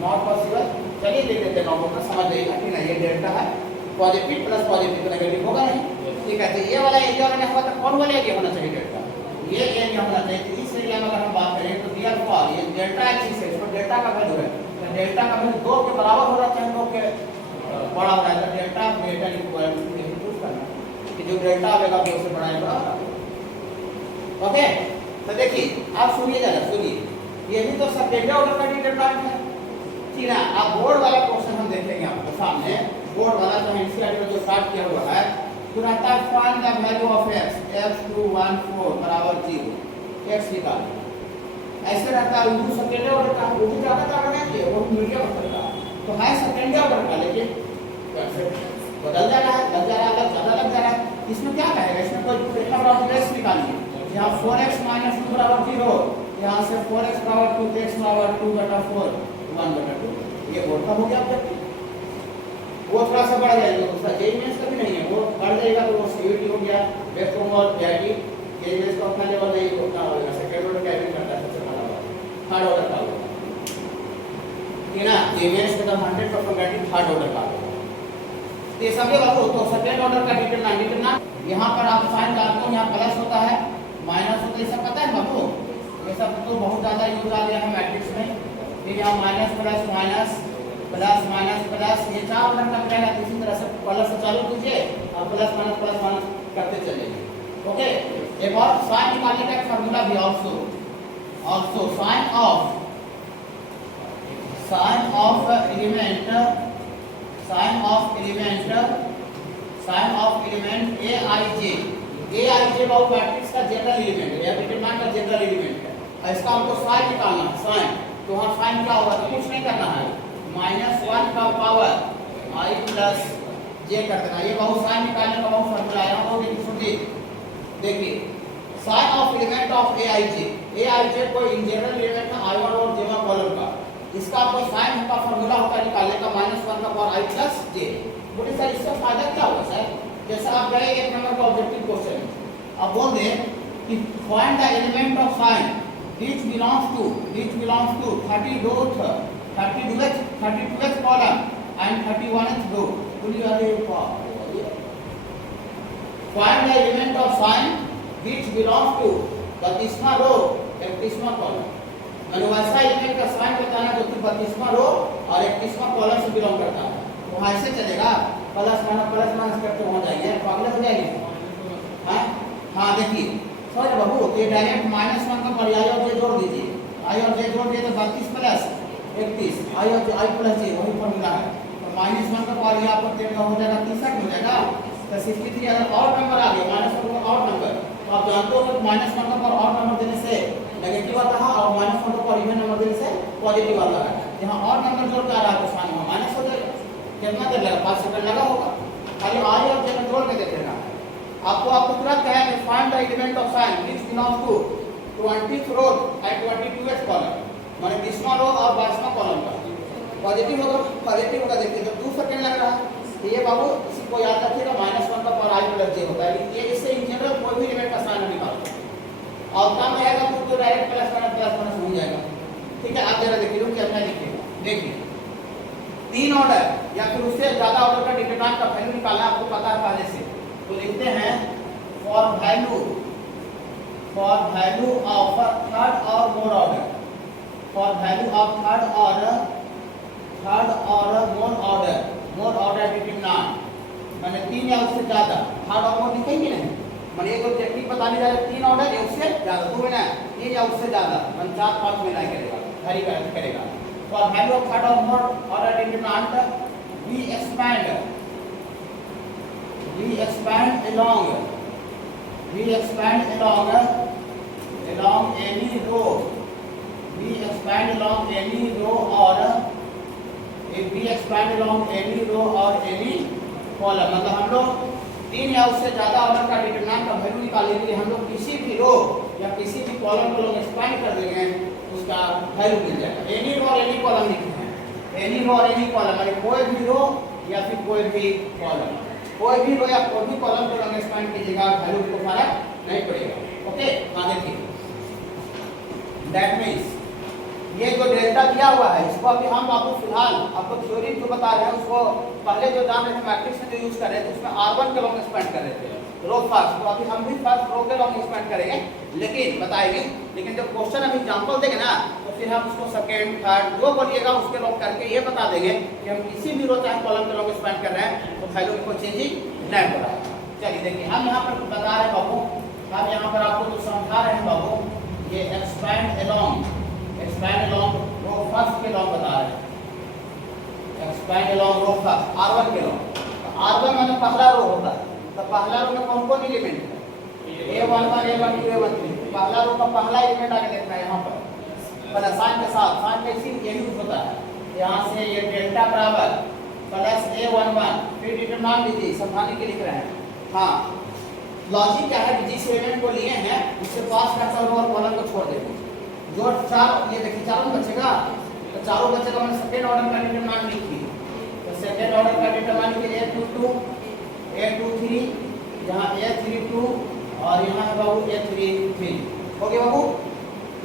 नॉट पॉसिबल। चलिए देख लेते हैं नॉट का, समझ जाइएगा कि नहीं, ये डेल्टा है पॉजिटिव प्लस पॉजिटिव नेगेटिव होगा नहीं, ठीक है। तो ये वाला एरिया मैंने हुआ था, कौन वाला एरिया होना चाहिए डेल्टा, ये एरिया होना चाहिए। तो इस एरिया में अगर हम बात करें तो रियल फॉर ये डेल्टा एक्सिस है, इसको डेल्टा का वैल्यू है, तो डेल्टा का वैल्यू 2 के बराबर हो रहा है, 2 के बड़ा हो रहा है, तो delta greater equal to use करना कि जो डेल्टा आएगा वो उससे बड़ा है, ओके। तो देखिए आप सुनिए जरा, सुनिए, ये भी तो सेकेंड ऑर्डर का डिटरमिनेंट है, ठीक है। आप बोर्ड वाला क्वेश्चन हम देखेंगे आपके सामने, बोर्ड वाला जो एनसीईआरटी में जो स्टार्ट किया हुआ है, तो रहता है find the value of x x214 बराबर 0, x निकाल, ऐसे रहता है। वो सेकेंड ऑर्डर का, वो भी ज्यादा का बना है, वो मीडियम ऑर्डर का, तो है सेकेंड ऑर्डर का, लेकिन बदल जा रहा है, लग जा रहा है, ज्यादा लग जा रहा है। इसमें क्या कहेगा, इसमें कोई डेल्टा बराबर x निकालिए, यहाँ 4x - 2 बराबर 0, यहाँ से 4x बराबर 2 x बराबर 2/4 1/2, ये बोर्ड का हो गया ऑब्जेक्टिव। वो थोड़ा सा बढ़ जाएगा, उसका जेई मेंस का भी नहीं है, वो बढ़ जाएगा तो वो सीयूटी हो गया, बेस्ट और जेईटी, जेई मेंस का अपना लेवल नहीं होता होगा, सेकंड ऑर्डर कैबिन करता है सबसे बड़ा वाला, थर्ड ऑर्डर का होगा, ठीक है ना। जेई मेंस का 100% गारंटी थर्ड ऑर्डर का होगा। तो ये समझे बाबू, तो सेकंड ऑर्डर का डिटरमिनेंट यहाँ पर आप साइन डालते हो, यहाँ प्लस होता है माइनस होता है, सब पता है बाबू, ये ये सब तो बहुत ज़्यादा यूज आ गया है मैट्रिक्स में। फिर यहाँ minus plus minus plus minus plus, ये 4 ऑर्डर का मिलेगा। इसी तरह से प्लस से चालू कीजिए और प्लस माइनस करते चलेंगे। ओके, एक और साइन निकालने का फॉर्मूला भी ऑल्सो साइन ऑफ एलिमेंट ए आई जे बहुत मैट्रिक्स का जनरल एलिमेंट है या डिटरमिनेंट का जनरल एलिमेंट है। और इसका हमको साइन निकालना है, साइन। तो वहाँ साइन क्या होगा, तो कुछ नहीं करना है, -1 का पावर i प्लस जे कर देना। ये बहुत साइन निकालने का बहुत फॉर्मूला है। हम लोग देखिए साइन ऑफ एलिमेंट ऑफ ए आई जे कोई इन जनरल एलिमेंट है i1 और j1 कॉलम का। इसका आपको साइन का फॉर्मूला होता है निकालने का -1 का पावर i प्लस जे। बोलिए सर इसका फायदा क्या होगा सर? जैसे आप गए 1 नंबर का ऑब्जेक्टिव क्वेश्चन, अब बोल दे कि find the element of sign which belongs to 32th column and 31th row. बोलिए अरे find the element of sign which belongs to 32वां रो 31वां कॉलम। यानी वैसा एलिमेंट का साइन बताना जो कि 32वां रो और 31वां कॉलम से बिलोंग करता है। तो ऐसे चलेगा, प्लस माइनस करते हो जाएंगे, पागल हो जाएंगे। हाँ देखिए सर बाबू, ये डायरेक्ट -1 का पर्याय और जे जोड़ दीजिए, आई और जे जोड़ दिए तो 32 प्लस 31, आई और आई प्लस जे वही फॉर्मूला है। तो -1 का पर्याय आपको 13 हो जाएगा, 63 हो जाएगा। तो 63 अगर और नंबर आ गया -1 का और नंबर, तो आप जानते हो कि -1 का पर और नंबर देने से नेगेटिव आता है और -1 का पर इवन नंबर देने से पॉजिटिव आता है। यहाँ और नंबर जोड़ के आ रहा है तो साइन में माइनस हो जाएगा। कितना देर लगा, 5 सेकंड लगा होगा। खाली आई और जे में जोड़ के देख लेना। आपको तुरंत कहा कि find the element of sign which belongs to 20th row and 22th column, माने 20वां रो और 22वां कॉलम का पॉजिटिव होगा। देखिए जब 2 सेकंड लग रहा है तो ये बाबू इसी को याद रखिएगा, -1 का पावर i प्लस जे होता है। ये इससे इन जनरल कोई भी एलिमेंट का साइन निकालो और कम रहेगा तो डायरेक्ट प्लस माइनस हो जाएगा। ठीक है, आप जरा देखिए कि अपना देखिए 3 ऑर्डर या फिर उससे ज्यादा ऑर्डर का डिटरमिनेंट का वैल्यू निकालना आपको पता है पहले से। तो लिखते हैं फॉर वैल्यू ऑफ थर्ड और more order, for value of third और मोर ऑर्डर डिटरमिनेंट, माने 3 या उससे ज्यादा। थर्ड और मोर लिखेंगे नहीं, माने एक ऑब्जेक्टिव बताने जा रहे 3 ऑर्डर या उससे ज्यादा, तो ना 3 या उससे ज्यादा, माने 4-5 में नहीं करेगा, हरी करेगा। फॉर वैल्यू ऑफ थर्ड और more order determinant we expand along any row, or any column। मतलब हम लोग 3 या उससे ज्यादा ऑर्डर का डिटरमिनेंट का वैल्यू निकालने के लिए हम लोग किसी भी रो या किसी भी कॉलम को लोग एक्सपेंड कर देंगे, उसका वैल्यू मिल जाएगा। एनी रो और एनी कॉलम लिखते हैं, एनी रो और एनी कॉलम माने कोई भी रो या फिर कोई भी कॉलम, कोई भी रो या कोई भी कॉलम को लोग एक्सपेंड कीजिएगा, वैल्यू को फर्क नहीं पड़ेगा। ओके, आगे देखिए दैट मींस ये जो डेल्टा दिया हुआ है इसको अभी हम आपको फिलहाल आपको थ्योरी जो बता रहे हैं उसको पहले जो जान रहे थे मैट्रिक्स में जो यूज कर रहे थे उसमें R1 के लॉन्ग एक्सपेंड कर रहे थे रो फर्स्ट, तो अभी हम भी फर्स्ट रो के लॉन्ग एक्सपेंड करेंगे लेकिन बताएंगे। लेकिन जब क्वेश्चन अभी एग्जांपल देंगे ना तो फिर हम उसको सेकंड थर्ड जो बोलिएगा उसके लॉन्ग करके ये बता देंगे कि हम किसी भी रो चाहे कॉलम के लॉन्ग एक्सपेंड कर रहे हैं तो वैल्यू में कोई चेंजिंग नहीं हो रहा है। चलिए देखिए हम यहाँ पर बता रहे हैं बाबू, हम यहाँ पर आपको जो समझा रहे हैं बाबू, ये एक्सपेंड अलोंग रो फर्स्ट के लॉन्ग बता रहे हैं, expand along row first R1 के लॉन्ग। R1 माने पहला रो होता है, तो पहला रो में कौन कौन एलिमेंट है, A11 A12 A13, पहला रो का पहला एलिमेंट आगे देखना है यहाँ पर पहला साइन के साथ, साइन का इसी ये यूज होता है। यहाँ से ये डेल्टा बराबर प्लस A11, फिर डिटरमिनेंट लीजिए, समझाने के लिख रहे हैं। हाँ लॉजिक क्या है, जिस एलिमेंट को लिए हैं उससे पास करता रो और कॉलम को छोड़ देंगे। जो 4 ये देखिए चारों बचेगा, तो चारों बचेगा मैंने सेकंड ऑर्डर का डिटरमिनेंट लिखी, तो सेकंड ऑर्डर का डिटरमिनेंट के A22 A23, जहाँ A32 और यहाँ है बाबू A33। हो गया बाबू,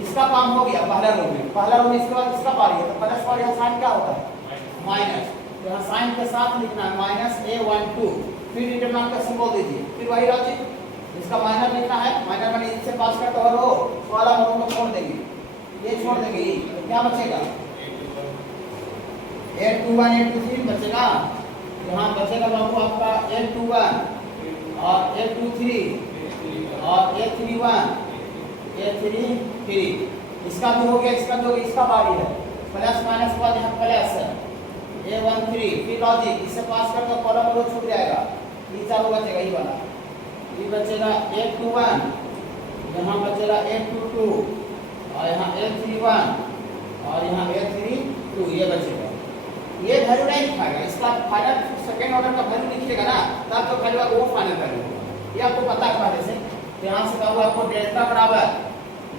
इसका काम हो गया पहला रो में। पहला रो में इसके बाद इसका पारी है, तो प्लस और यहाँ साइन क्या होता है माइनस, यहाँ साइन के साथ लिखना है -A12, फिर डिटरमिनेंट का सिंबल दीजिए, फिर वही लॉजिक इसका माइनस लिखना है, माइनस माने इससे पास करता हो रो वाला रो को छोड़ ये छोड़ देंगे, तो क्या बचेगा? 821 823 बचेगा। यहाँ बचेगा बाबू आपका 821 और 823 और 831 833। इसका भी हो गया, इसका भी हो गया, इसका बारी है। प्लस माइनस के बाद यहाँ प्लस है A13। फिर लॉजिक इसे पास कर दो, कॉलम रो छूट जाएगा। ये चालू बचेगा, ये वाला ये बचेगा 821, यहाँ बचेगा 822 और यहाँ 831 और यहाँ 832 ये बचेगा। ये वैल्यू नहीं लिखाएगा, इसका फाइनल सेकेंड ऑर्डर का वैल्यू लिखिएगा ना, तब जो वैल्यू वो फाइनल वैल्यू होगा। ये आपको पता है पहले से। यहाँ से बाबू आपको डेल्टा बराबर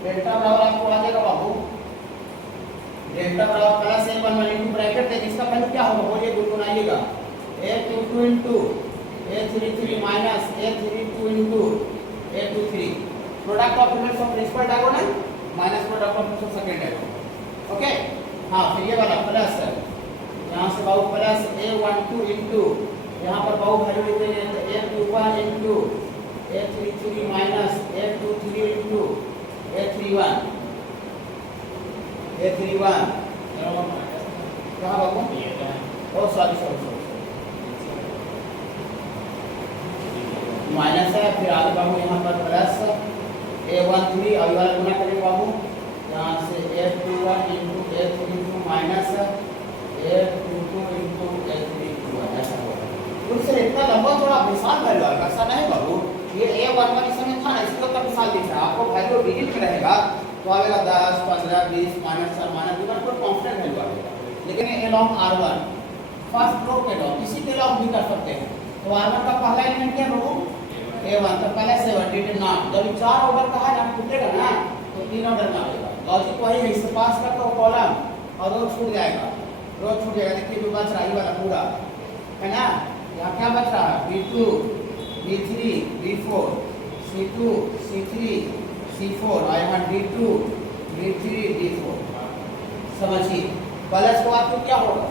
आपको आ जाएगा बाबू, डेल्टा बराबर प्लस A11 इनटू ब्रैकेट है, जिसका वैल्यू क्या होगा बोलिए, गुनगुनाइएगा। A22 into A33 minus A32 into A23, product of inverse of principal diagonal minus product of inverse of second diagonal. Okay, हां, फिर ये वाला प्लस है, यहां से बाबू प्लस A12 इनटू, यहां पर बाबू वैल्यू लिख देंगे A21 into A33 minus A23 into A31 कहाँ बाबू? ओ सॉरी माइनस है, फिर आगे बाबू यहाँ पर प्लस A13 और वाला गुना करेंगे बाबू, यहाँ से A21 into A32 minus A22 into A32 ऐसा होगा। उससे इतना लंबा थोड़ा विशाल वैल्यू आएगा, ऐसा नहीं बाबू। ये A11 इस समय था ना, इसको तब विशाल दिख रहा है आपको। वैल्यू डिजिट में रहेगा तो आएगा 10 15 20 माइनस और माइनस इधर कोई कांस्टेंट वैल्यू आएगा। लेकिन एलॉन्ग R1 फर्स्ट रो के लॉन्ग किसी के लॉन्ग भी कर सकते हैं। तो R1 का पहला एलिमेंट क्या होगा? A1 तो पहले से 1 डिजिट नॉट, जब 4 ऑर्डर का है ना टूटेगा ना तो 3 ऑर्डर में आएगा। लॉजिक वही है, इससे पास कर दो कॉलम और रो छूट जाएगा, रो छूट जाएगा। देखिए जो बच रहा है ये वाला पूरा है ना, यहाँ क्या बच रहा है? B2 B3 B4 C2 C3 C4 और यहाँ D2 D3 D4। समझिए प्लस के बाद क्या होगा?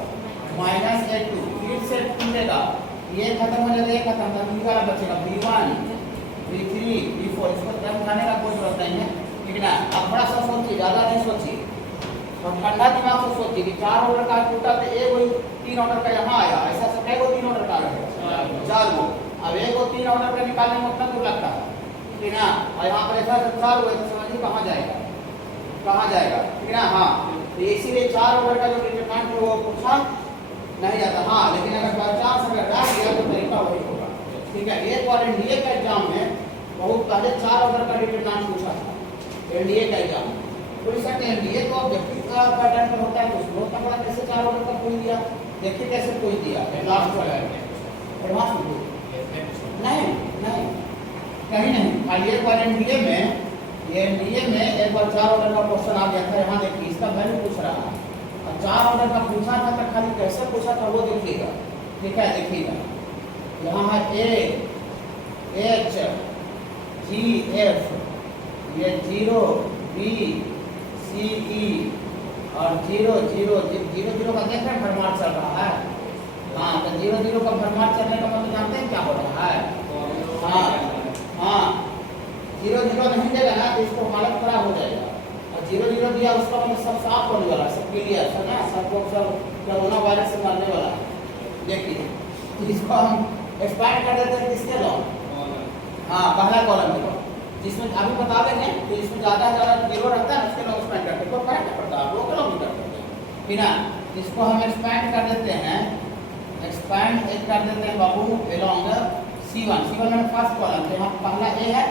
माइनस A2, फिर से टूटेगा, ये खत्म हो जाएगा, ये खत्म था, दूसरा वाला बचेगा B1 B3 B4। इसको टर्म उठाने का कोई जरूरत नहीं है, ठीक है ना। अब थोड़ा सा सोचिए, ज़्यादा नहीं सोचिए, तो ठंडा दिमाग से सोचिए कि 4 ऑर्डर का टूटा तो एक वही 3 ऑर्डर का यहाँ आया, ऐसा सब कई 3 ऑर्डर का आया 4 गो। अब एक 3 ऑर्डर का निकालने में उतना दूर लगता है, ठीक है ना। और यहाँ पर ऐसा 4 हुए तो समझिए कहाँ जाएगा, ठीक है ना। हाँ, तो इसीलिए 4 ऑर्डर का जो डिटरमिनेंट है वो पूछा नहीं जाता। हाँ, लेकिन अगर बाय चांस अगर रह गया तो तरीका वही होगा, ठीक है। एक बार एनडीए का एग्जाम में बहुत पहले 4 ऑर्डर का डिटरमिनेंट पूछा था, एनडीए का एग्जाम। तो इस एनडीए को ऑब्जेक्टिव का पैटर्न पर होता है, तो उसमें होता है कैसे 4 ऑर्डर का कोई दिया, देखिए कैसे कोई दिया लास्ट वाला एडवांस में नहीं कहीं नहीं। खाली एक बार एनडीए में, ये एनडीए में एक बार 4 ऑर्डर का क्वेश्चन आ गया था। यहाँ देखिए इसका वैल्यू पूछ रहा है, और 4 ऑर्डर का पूछा था तो खाली कैसे पूछा था वो देखिएगा, ठीक है। देखिएगा यहाँ है A H G F, ये 0 B C E और 0 0 0 का देख रहे हैं भरमार चल रहा है। हाँ, तो 0 0 का भरमार चलने का मतलब जानते हैं क्या हो रहा है? हाँ 0 0 नहीं देगा ना तो इसको हालत खराब हो जाएगा, और 0 0 दिया उसका मतलब सब साफ होने वाला, सब क्लियर है ना, सबको सब कोरोना वायरस से मारने वाला। देखिए तो इसको हम एक्सपैंड कर देते हैं किसके लॉ? हाँ, पहला कॉलम में, जिसमें अभी बता देंगे तो इसमें ज़्यादा जीरो रहता है उसके लॉ एक्सपैंड करते हैं, कोई फर्क नहीं पड़ता, आप लोग लॉ भी कर सकते हैं, ठीक है। इसको हम एक्सपैंड कर देते हैं, एक्सपैंड कर देते हैं बाबू अलोंग C1 में फर्स्ट कॉलम, तो यहाँ पहला A है,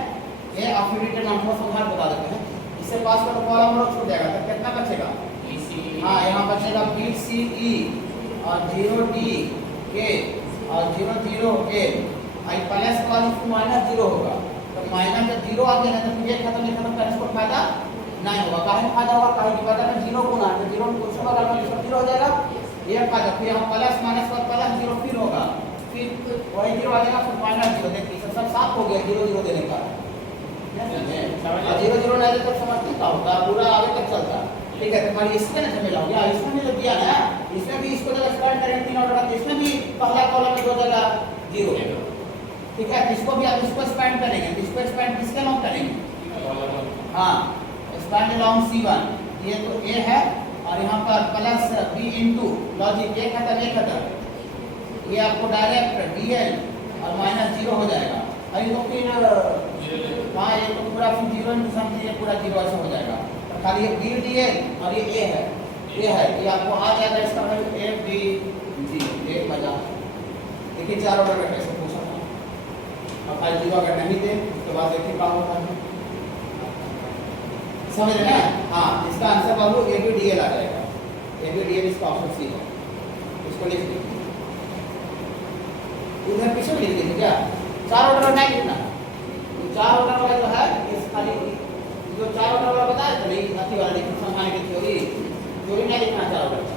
A अफिलिएटेड नंबर संभार बता देते हैं, इससे पास का कॉलम रो छूट जाएगा तो कितना बचेगा? हाँ, यहाँ बचेगा BCE और 0DK और 00A। आई प्लस का इसको माइनस 0 होगा, तो माइनस जब 0 आ गया तो ये खत्म करने से फायदा नहीं होगा। काहे फायदा होगा? काहे कि फायदा में 0 गुना है, 0 को उसके बाद में 0 हो जाएगा, ये फायदा। फिर यहाँ प्लस माइनस का प्लस 0 फिर होगा, फिर वही 0 आ जाएगा, फिर माइनस 0। देखिए सब साफ हो गया 0 0 देने का, 0 0 नहीं तो समझते क्या होगा, पूरा आगे तक चलता, ठीक है। तो खाली इसके ना झमेला हो गया, इसमें भी जो दिया ना, इसमें भी इसको जब एक्सपैंड करेंगे 3 ऑर्डर का, इसमें भी पहला कॉलम में 2 जगह 0, ठीक है। इसको भी आप इसको एक्सपैंड करेंगे, इसको एक्सपैंड किसके नाम करेंगे? हाँ, expand along C1, ये तो A है और यहाँ पर प्लस B इंटू लॉजिक ये खत्म, ये आपको डायरेक्ट DL और माइनस 0 हो जाएगा। अरे तो फिर हाँ ये तो पूरा फिर 0 इंटू समथिंग ये पूरा 0 ऐसा हो जाएगा। खाली ये B DL और ये A है, ये आपको आ जाएगा। इसका मतलब A B G एक मजा। देखिए 4 ऑर्डर का कैसे पूछा था। अब फाइल 0 अगर नहीं दे उसके बाद देखिए क्या होता है, समझ रहे हैं? हाँ इसका answer Babu A B DL आ जाएगा। A B DL इसका ऑप्शन सी है, इसको लिख दीजिए। उधर पीछे लिख दीजिए क्या 4 ऑर्डर नहीं लिखना। 4 ऑर्डर वाला जो है इस खाली जो 4 ऑर्डर वाला बताया था नहीं अति वाला लिखना समझाने की थ्योरी नहीं लिखना 4 ऑर्डर का।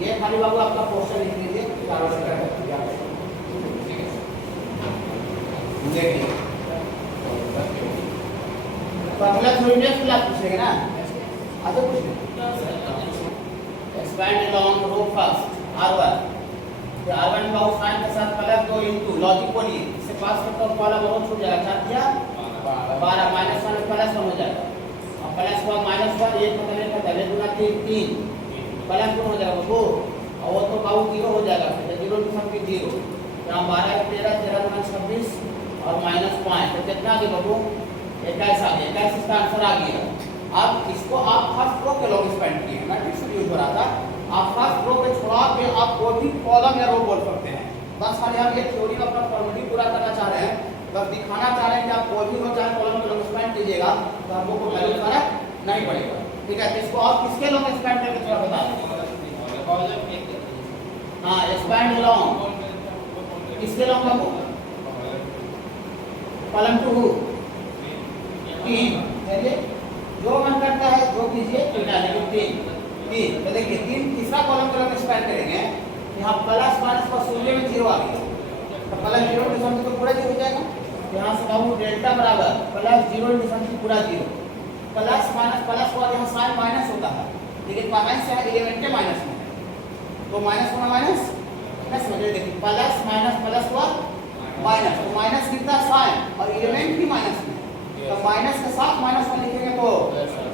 ये खाली बाबू आपका क्वेश्चन लिख लीजिए 4 ऑर्डर का है। देखिए तो अगला थ्योरी नेक्स्ट क्लास पूछेगा ना। अच्छा पूछिए expand along row first R1 तो R1 का उस साइन के साथ प्लस 2 इंटू लॉजिक बोलिए इससे पास करता हूं वाला बहुत छूट जाएगा। क्या किया 12 माइनस 1 प्लस 1 हो जाएगा और प्लस 1 माइनस 1 1 को करने का पहले गुना 3 प्लस 2 हो जाएगा वो और वो तो बाबू 0 हो जाएगा। फिर 0 की सम की 0 यहां 12 13 13 गुना 26 और माइनस 5 तो कितना आ गया बाबू 21 आ गया। 21 इसका आंसर आ गया। अब इसको आप फर्स्ट रो के लॉग स्पेंड किए मैट्रिक्स यूज हो रहा था। आप फर्स्ट रो पे छोड़ा के आप कोई भी कॉलम या रो बोल सकते हैं। बस खाली हम ये थ्योरी में अपना फॉर्मेलिटी पूरा करना चाह रहे हैं, बस दिखाना चाह रहे हैं कि आप कोई भी रो चाहे कॉलम में लॉग स्पेंड कीजिएगा तो आपको कोई वैल्यू फर्क नहीं पड़ेगा। ठीक है तो इसको आप किसके लॉग स्पेंड करके थोड़ा बता दें। हां एक्सपेंड अलोंग किसके लॉग बाबू कॉलम 2 3 चलिए जो मन करता है जो कीजिए तो लेकिन 3 तो देखिए 3 तीसरा कॉलम को हम एक्सपेंड करेंगे। यहाँ प्लस माइनस का शून्य में 0 आ गया तो प्लस 0 के सामने तो पूरा 0 हो जाएगा। यहाँ से बाबू डेल्टा बराबर प्लस 0 के सामने पूरा 0 प्लस माइनस प्लस को यहाँ साइन माइनस होता है लेकिन माइनस है एलिमेंट के माइनस में तो माइनस होना माइनस ना समझिए। देखिए प्लस माइनस प्लस हुआ माइनस तो माइनस कितना साइन और एलिमेंट भी माइनस में तो माइनस के साथ माइनस 1 लिखेंगे तो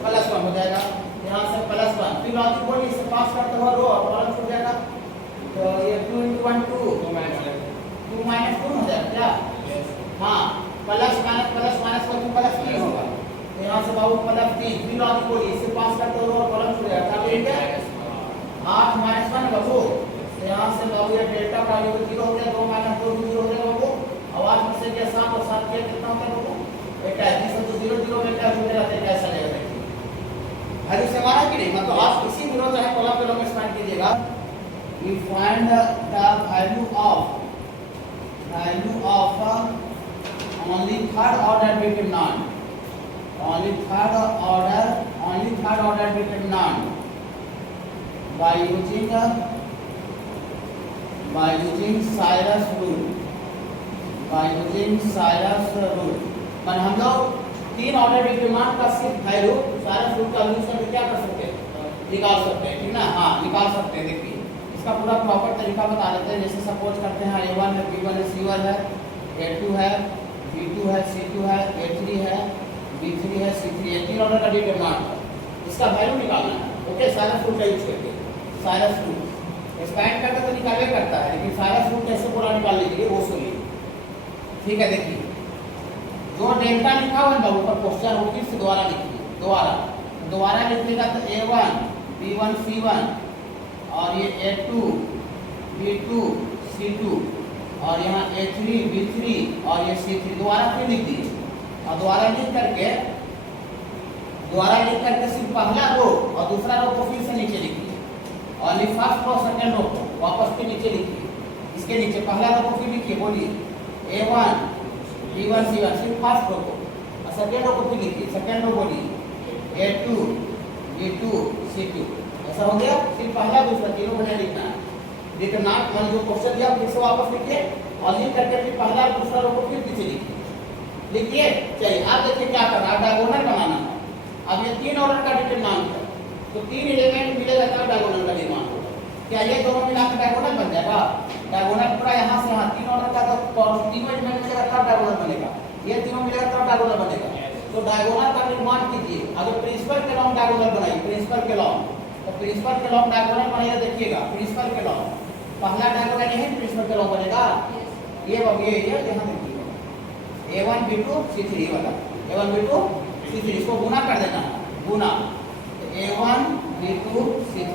प्लस 1 हो जाएगा। यहाँ से प्लस 1 फिर लॉजिक बोलिए इससे पास करते हुए रो और कॉलम छूट जाएगा तो ये 2 * 1 2 माइनस 2 हो जाएगा क्या। हाँ प्लस माइनस प्लस माइनस का प्लस 3 होगा तो यहाँ से बाबू प्लस 3 फिर लॉजिक बोलिए इससे पास करते हुए रो और कॉलम छूट जाएगा। क्या 8 माइनस 1 बाबू तो यहाँ से बाबू ये डेल्टा का वैल्यू 0 हो गया 2 माइनस 2 0 हो जाएगा बाबू और 8 में से गया 7 और 7 के कितना होता है बाबू बेटा इससे तो 0 0 में क्या जुड़े रहते हैं कैसा लगेगा वैल्यू से हमारा कि नहीं मतलब आप किसी भी रो चाहे कॉलम पे लॉग स्पेंड कीजिएगा। We find the value of only third order determinant by using Cyrus rule पर हम लोग 3 ऑर्डर डिटरमिनेंट का सिर्फ वैल्यू सारा रूट का यूज करके क्या कर सकते हैं निकाल सकते हैं। ठीक ना हाँ निकाल सकते हैं। देखिए इसका पूरा प्रॉपर तरीका बता देते हैं। जैसे सपोज करते हैं A1 है B1 है C1 है A2 है B2 है C2 है A3 है B3 है C3 है 3 ऑर्डर का डिटरमिनेंट इसका वैल्यू निकालना है। ओके साइरस रूल का यूज करके साइरस रूल एक्सपेंड करके तो निकाले करता है लेकिन साइरस रूल कैसे पूरा निकाल लीजिए वो सुनिए। ठीक है देखिए जो डेल्टा लिखा हुआ है बाबू पर क्वेश्चन वो फिर से दोबारा लिखिए दोबारा लिखिएगा तो A1 B1 C1 और ये A2 B2 C2 और यहाँ A3 B3 और ये C3 दोबारा फिर लिख दीजिए और दोबारा लिख करके सिर्फ पहला रो और दूसरा रो को फिर से नीचे लिखिए और फर्स्ट रो सेकंड रो को वापस के नीचे लिखिए। इसके नीचे पहला रो को फिर लिखिए बोलिए A1 B1 C1 सिर्फ फर्स्ट रो को और सेकंड रो को फिर लिखिए सेकंड रो बोलिए A2 B2 C2 ऐसा हो गया। सिर्फ पहला दूसरा तीनों बना लिखना है। डिटरमिनेंट मान जो क्वेश्चन दिया फिर से वापस लिखिए और लिख करके फिर पहला दूसरा रो को फिर पीछे लिखिए। चलिए आप देखिए क्या करना है डायगोनल बनाना है। अब ये 3 ऑर्डर का डिटरमिनेंट है तो 3 एलिमेंट मिलेगा तब डायगोनल का निर्माण होगा। क्या ये दोनों मिलाकर डायगोनल बन जाएगा। डायगोनल पूरा यहाँ से यहाँ 3 ऑर्डर का तो तीनों एलिमेंट मिलेगा तब डायगोनल बनेगा। ये तीनों मिलेगा तब डायगोनल बनेगा। तो डायगोनल का निर्माण कीजिए। अगर प्रिंसिपल के लॉन्ग डायगोनल बनाइए, प्रिंसिपल के लॉन्ग, तो प्रिंसिपल के लॉन्ग डायगोनल बनाइए, देखिएगा प्रिंसिपल के लॉन्ग पहला डायगोनल ये है, प्रिंसिपल के लॉन्ग बनेगा ये यहाँ देखिए A1 B2 C3 वाला, A1 B2 C3 इसको गुना कर देना, गुना A1 B2 C3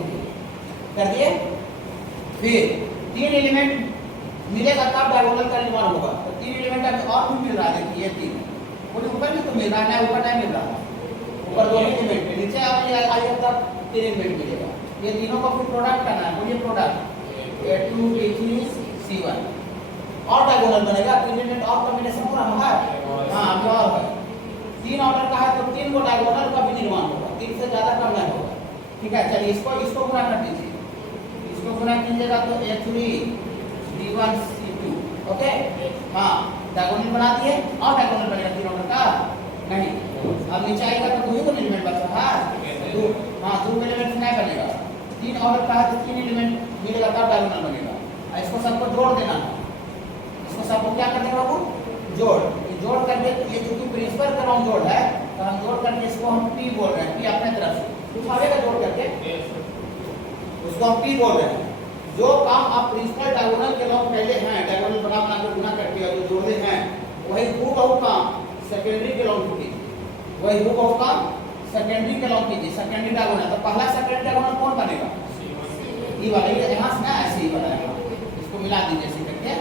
कर दिए। फिर तीन एलिमेंट मिलेगा तब डायगोनल का निर्माण होगा। तो तीन एलिमेंट अभी और भी मिल रहा है, देखिए तीन, मुझे ऊपर भी तो मिल रहा है, ऊपर नहीं मिल रहा है, ऊपर दो एलिमेंट, नीचे आइए तब तीन एलिमेंट मिलेगा। ये तीनों को फिर प्रोडक्ट करना है, बोलिए प्रोडक्ट A2 B3 C1 और डायगोनल बनेगा, तीन एलिमेंट और कॉम्बिनेशन हो रहा है। हाँ अभी और है, तीन ऑर्डर का है तो तीन को डायगोनल का भी निर्माण होगा, तीन से ज्यादा कम नहीं होगा। ठीक है, चलिए इसको गुना कर दीजिए, इसको गुना कीजिएगा तो A3 B1 C2 ओके। हाँ डायगोनल बना दिए और डायगोनल बनेगा तीन ऑर्डर का नहीं। अब नीचे आएगा तो दो ही तो एलिमेंट बच रहा है, दो, हाँ दो एलिमेंट नहीं बनेगा, तीन ऑर्डर का है तो तीन एलिमेंट मिलेगा तब डायगोनल बनेगा। इसको सबको जोड़ देना है, इसको सबको क्या करना है बाबू, जोड़, जोड़ करके ये चूंकि प्रिंसिपल का लॉन्ग जोड़ है तो हम जोड़ करके इसको हम P बोल रहे हैं, P अपने तरफ से कुछ आएगा जोड़ करके, उसको हम P बोल रहे हैं। जो काम आप प्रिंसिपल डायगोनल के लॉन्ग पहले हैं, डायगोनल बना कर गुना करके जो जोड़े हैं, वही हूबहू काम सेकेंडरी के लॉन्ग कीजिए, वही हूबहू काम सेकेंडरी के लॉन्ग कीजिए, सेकेंडरी डायगोनल। तो पहला सेकेंडरी डायगोनल कौन बनेगा, ये वाला, ये यहाँ से ना ऐसे ही बनाएगा, इसको मिला दीजिए ऐसे करके,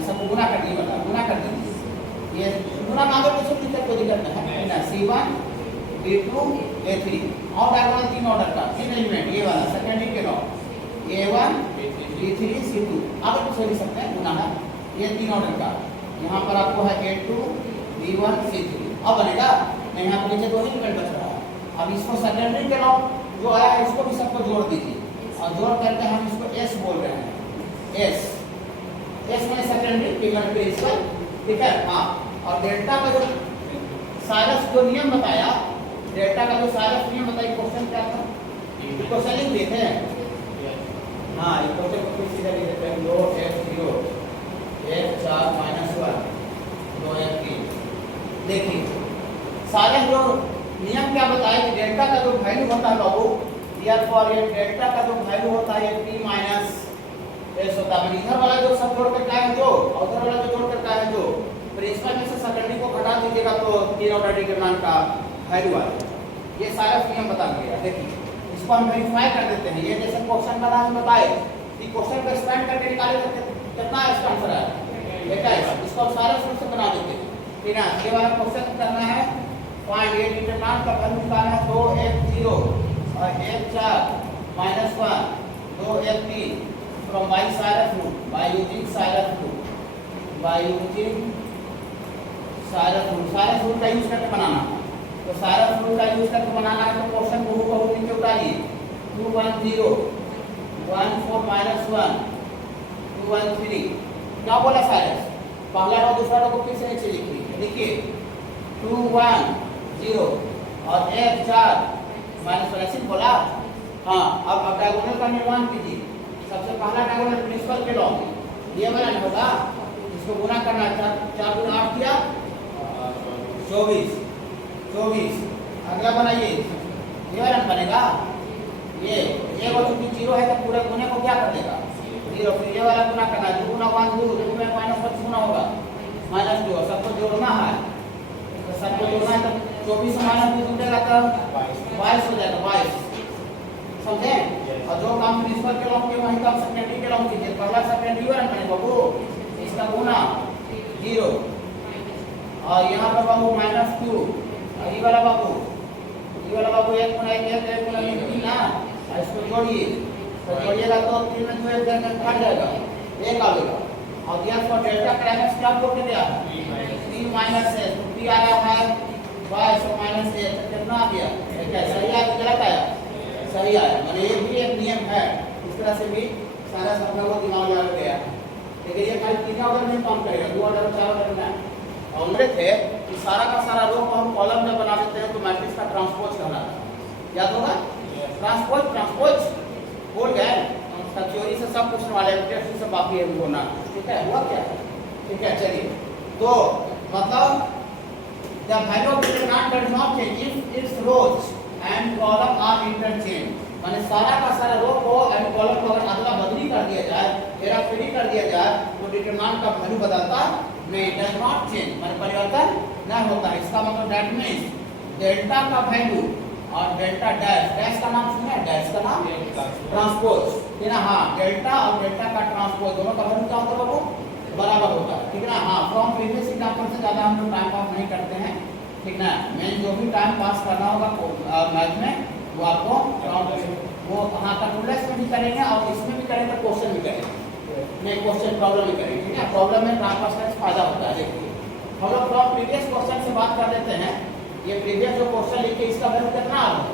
ऐसा गुना कर दिए वाला, गुना कर दीजिए, ये गुना ना अगर कुछ दिक्कत कोई दिक्कत नहीं है। C1 B2 A3 और डायगोनल तीन ऑर्डर का, तीन एलिमेंट ये वाला सेकेंडरी के लॉन्ग A1 B3 C2 आप कुछ लिख सकते हैं, गुना है ये तीन ऑर्डर का, यहाँ पर आपको है A2 B1 C3 अब बनेगा नहीं, यहाँ पर नीचे दो ही एलिमेंट बच रहा है। अब इसको सेकेंडरी के लॉन्ग जो आया है इसको भी सबको जोड़ दीजिए, और जोड़ करके हम इसको S बोल रहे हैं, S में सेकेंडरी फिगर प्रिंसिपल, ठीक है। हाँ और डेल्टा का जो साइरस जो नियम बताया, डेल्टा का जो साइरस नियम बताया, क्वेश्चन क्या था, क्वेश्चन लिख देते हैं। हाँ ये क्वेश्चन को फिर सीधा लिख देते हैं, लो F0 F4 -1 2 F3। देखिए सारे जो नियम क्या बताया कि डेल्टा का जो वैल्यू होता है बाबू, हियर फॉर ये डेल्टा का जो वैल्यू होता है P माइनस S होता है। इधर वाला जो सब जोड़ करके आए जो, और उधर वाला जो जोड़ करके आए जो, प्रिंसिपल में से सेकेंडरी को घटा दीजिएगा तो तीन ऑर्डर डिटरमिनेंट का वैल्यू आएगा। ये सारा नियम बता दिया। देखिए इसको हम वेरीफाई कर देते हैं, ये जैसे क्वेश्चन का नाम बताए कि क्वेश्चन को एक्सपेंड करके निकाले तो कितना इसका आंसर आएगा, बेटा इसको हम सारे सूत्र से बना देते हैं। ठीक है, ये वाला क्वेश्चन करना है, फाइंड ये डिटरमिनेंट का वैल्यू निकालना है 2F0 और F4 -1 2F3 from by Cyrus rule, by using Cyrus rule, by using Cyrus rule, Cyrus rule का यूज करके बनाना। तो Cyrus rule का यूज करके बनाना है तो क्वेश्चन को बहुत नीचे उतारिए, 210 14 -1 213 क्या बोला Cyrus, पहला रो दूसरा रो को फिर से नीचे लिख लीजिए। देखिए 210 और F4 -1 ऐसे बोला। हाँ अब डायगोनल का निर्माण कीजिए। सबसे पहला डायगोनल प्रिंसिपल के लॉन्ग ये वाला होगा, इसको गुना करना है, 4 गुना 8 किया 24। अगला बनाइए ये वाला बनेगा, ये वो चूंकि 0 है तो पूरे गुने को क्या कर देगा 0, फिर ये वाला गुना करना है, 2 गुना 1 2 2 में -1 गुना होगा -2, सबको जोड़ना है। तो सबको जोड़ना है तो 24 से -2 जुड़ेगा तो 22 हो जाएगा, 22 समझे। और जो काम प्रिंसिपल के लॉन्ग के वही काम सेकेंडरी के लॉन्ग कीजिए। पहला सेकेंडरी वाला बनेगा बाबू, इसका गुना 0 और यहाँ पर बाबू -2 और ये वाला बाबू 1 गुना 1 गुना 3 ना, इसको जोड़िए तो जोड़िएगा तो 3 में 2 1 कट जाएगा, 1 आएगा। और दिया इसको डेल्टा क्लाइमेक्स क्या बोल के दिया 3 -S, तो P आ रहा है 22 -1 कितना आ गया, सही आया गलत आया, सही आया। मैंने ये भी एक नियम है, इस तरह से भी सारा सब लोगों को दिमाग लगा गया। लेकिन ये खाली 3 ऑर्डर में काम करेगा, 2 ऑर्डर 4 ऑर्डर में। और उम्मीद है कि सारा का सारा रो को हम कॉलम में बना देते हैं तो मैट्रिक्स का ट्रांसपोज कहलाता है, याद होगा ट्रांसपोज बोल गए। उसका थ्योरी से सब पूछने वाले हैं, टेस्ट से बाकी है होना, ठीक है हुआ क्या, ठीक है। चलिए तो मतलब The value of determinant does not change if its rows and column are interchanged. माने सारा का सारा रो को एंड कॉलम को अगर अदला बदली कर दिया जाए, हेराफेरी कर दिया जाए, तो डिटरमिनेंट का वैल्यू बदलता नहीं, डज नॉट चेंज, माने परिवर्तन न होता है। इसका मतलब दैट मींस डेल्टा का वैल्यू और डेल्टा डैश, डैश का नाम सुना है, डैश का नाम ट्रांसपोज, है ना? हाँ, डेल्टा और डेल्टा का ट्रांसपोज दोनों का वैल्यू क्या होता है बाबू? बराबर होता है, ठीक है ना? हाँ, फ्रॉम प्रीवियस एग्जांपल से ज्यादा हम लोग टाइम पास नहीं करते हैं, ठीक ना? मेन जो भी टाइम पास करना होगा मैथ में वो आपको वो हाँ कैलकुलस में भी करेंगे और इसमें भी करेंगे, क्वेश्चन भी करेंगे, मैं क्वेश्चन प्रॉब्लम भी करेंगे, ठीक है? प्रॉब्लम में टाइम पास का फायदा होता है। देखिए हम लोग फ्रॉम प्रीवियस क्वेश्चन से बात कर लेते हैं। ये प्रीवियस जो क्वेश्चन लिखे इसका वैल्यू कितना आ रहा है?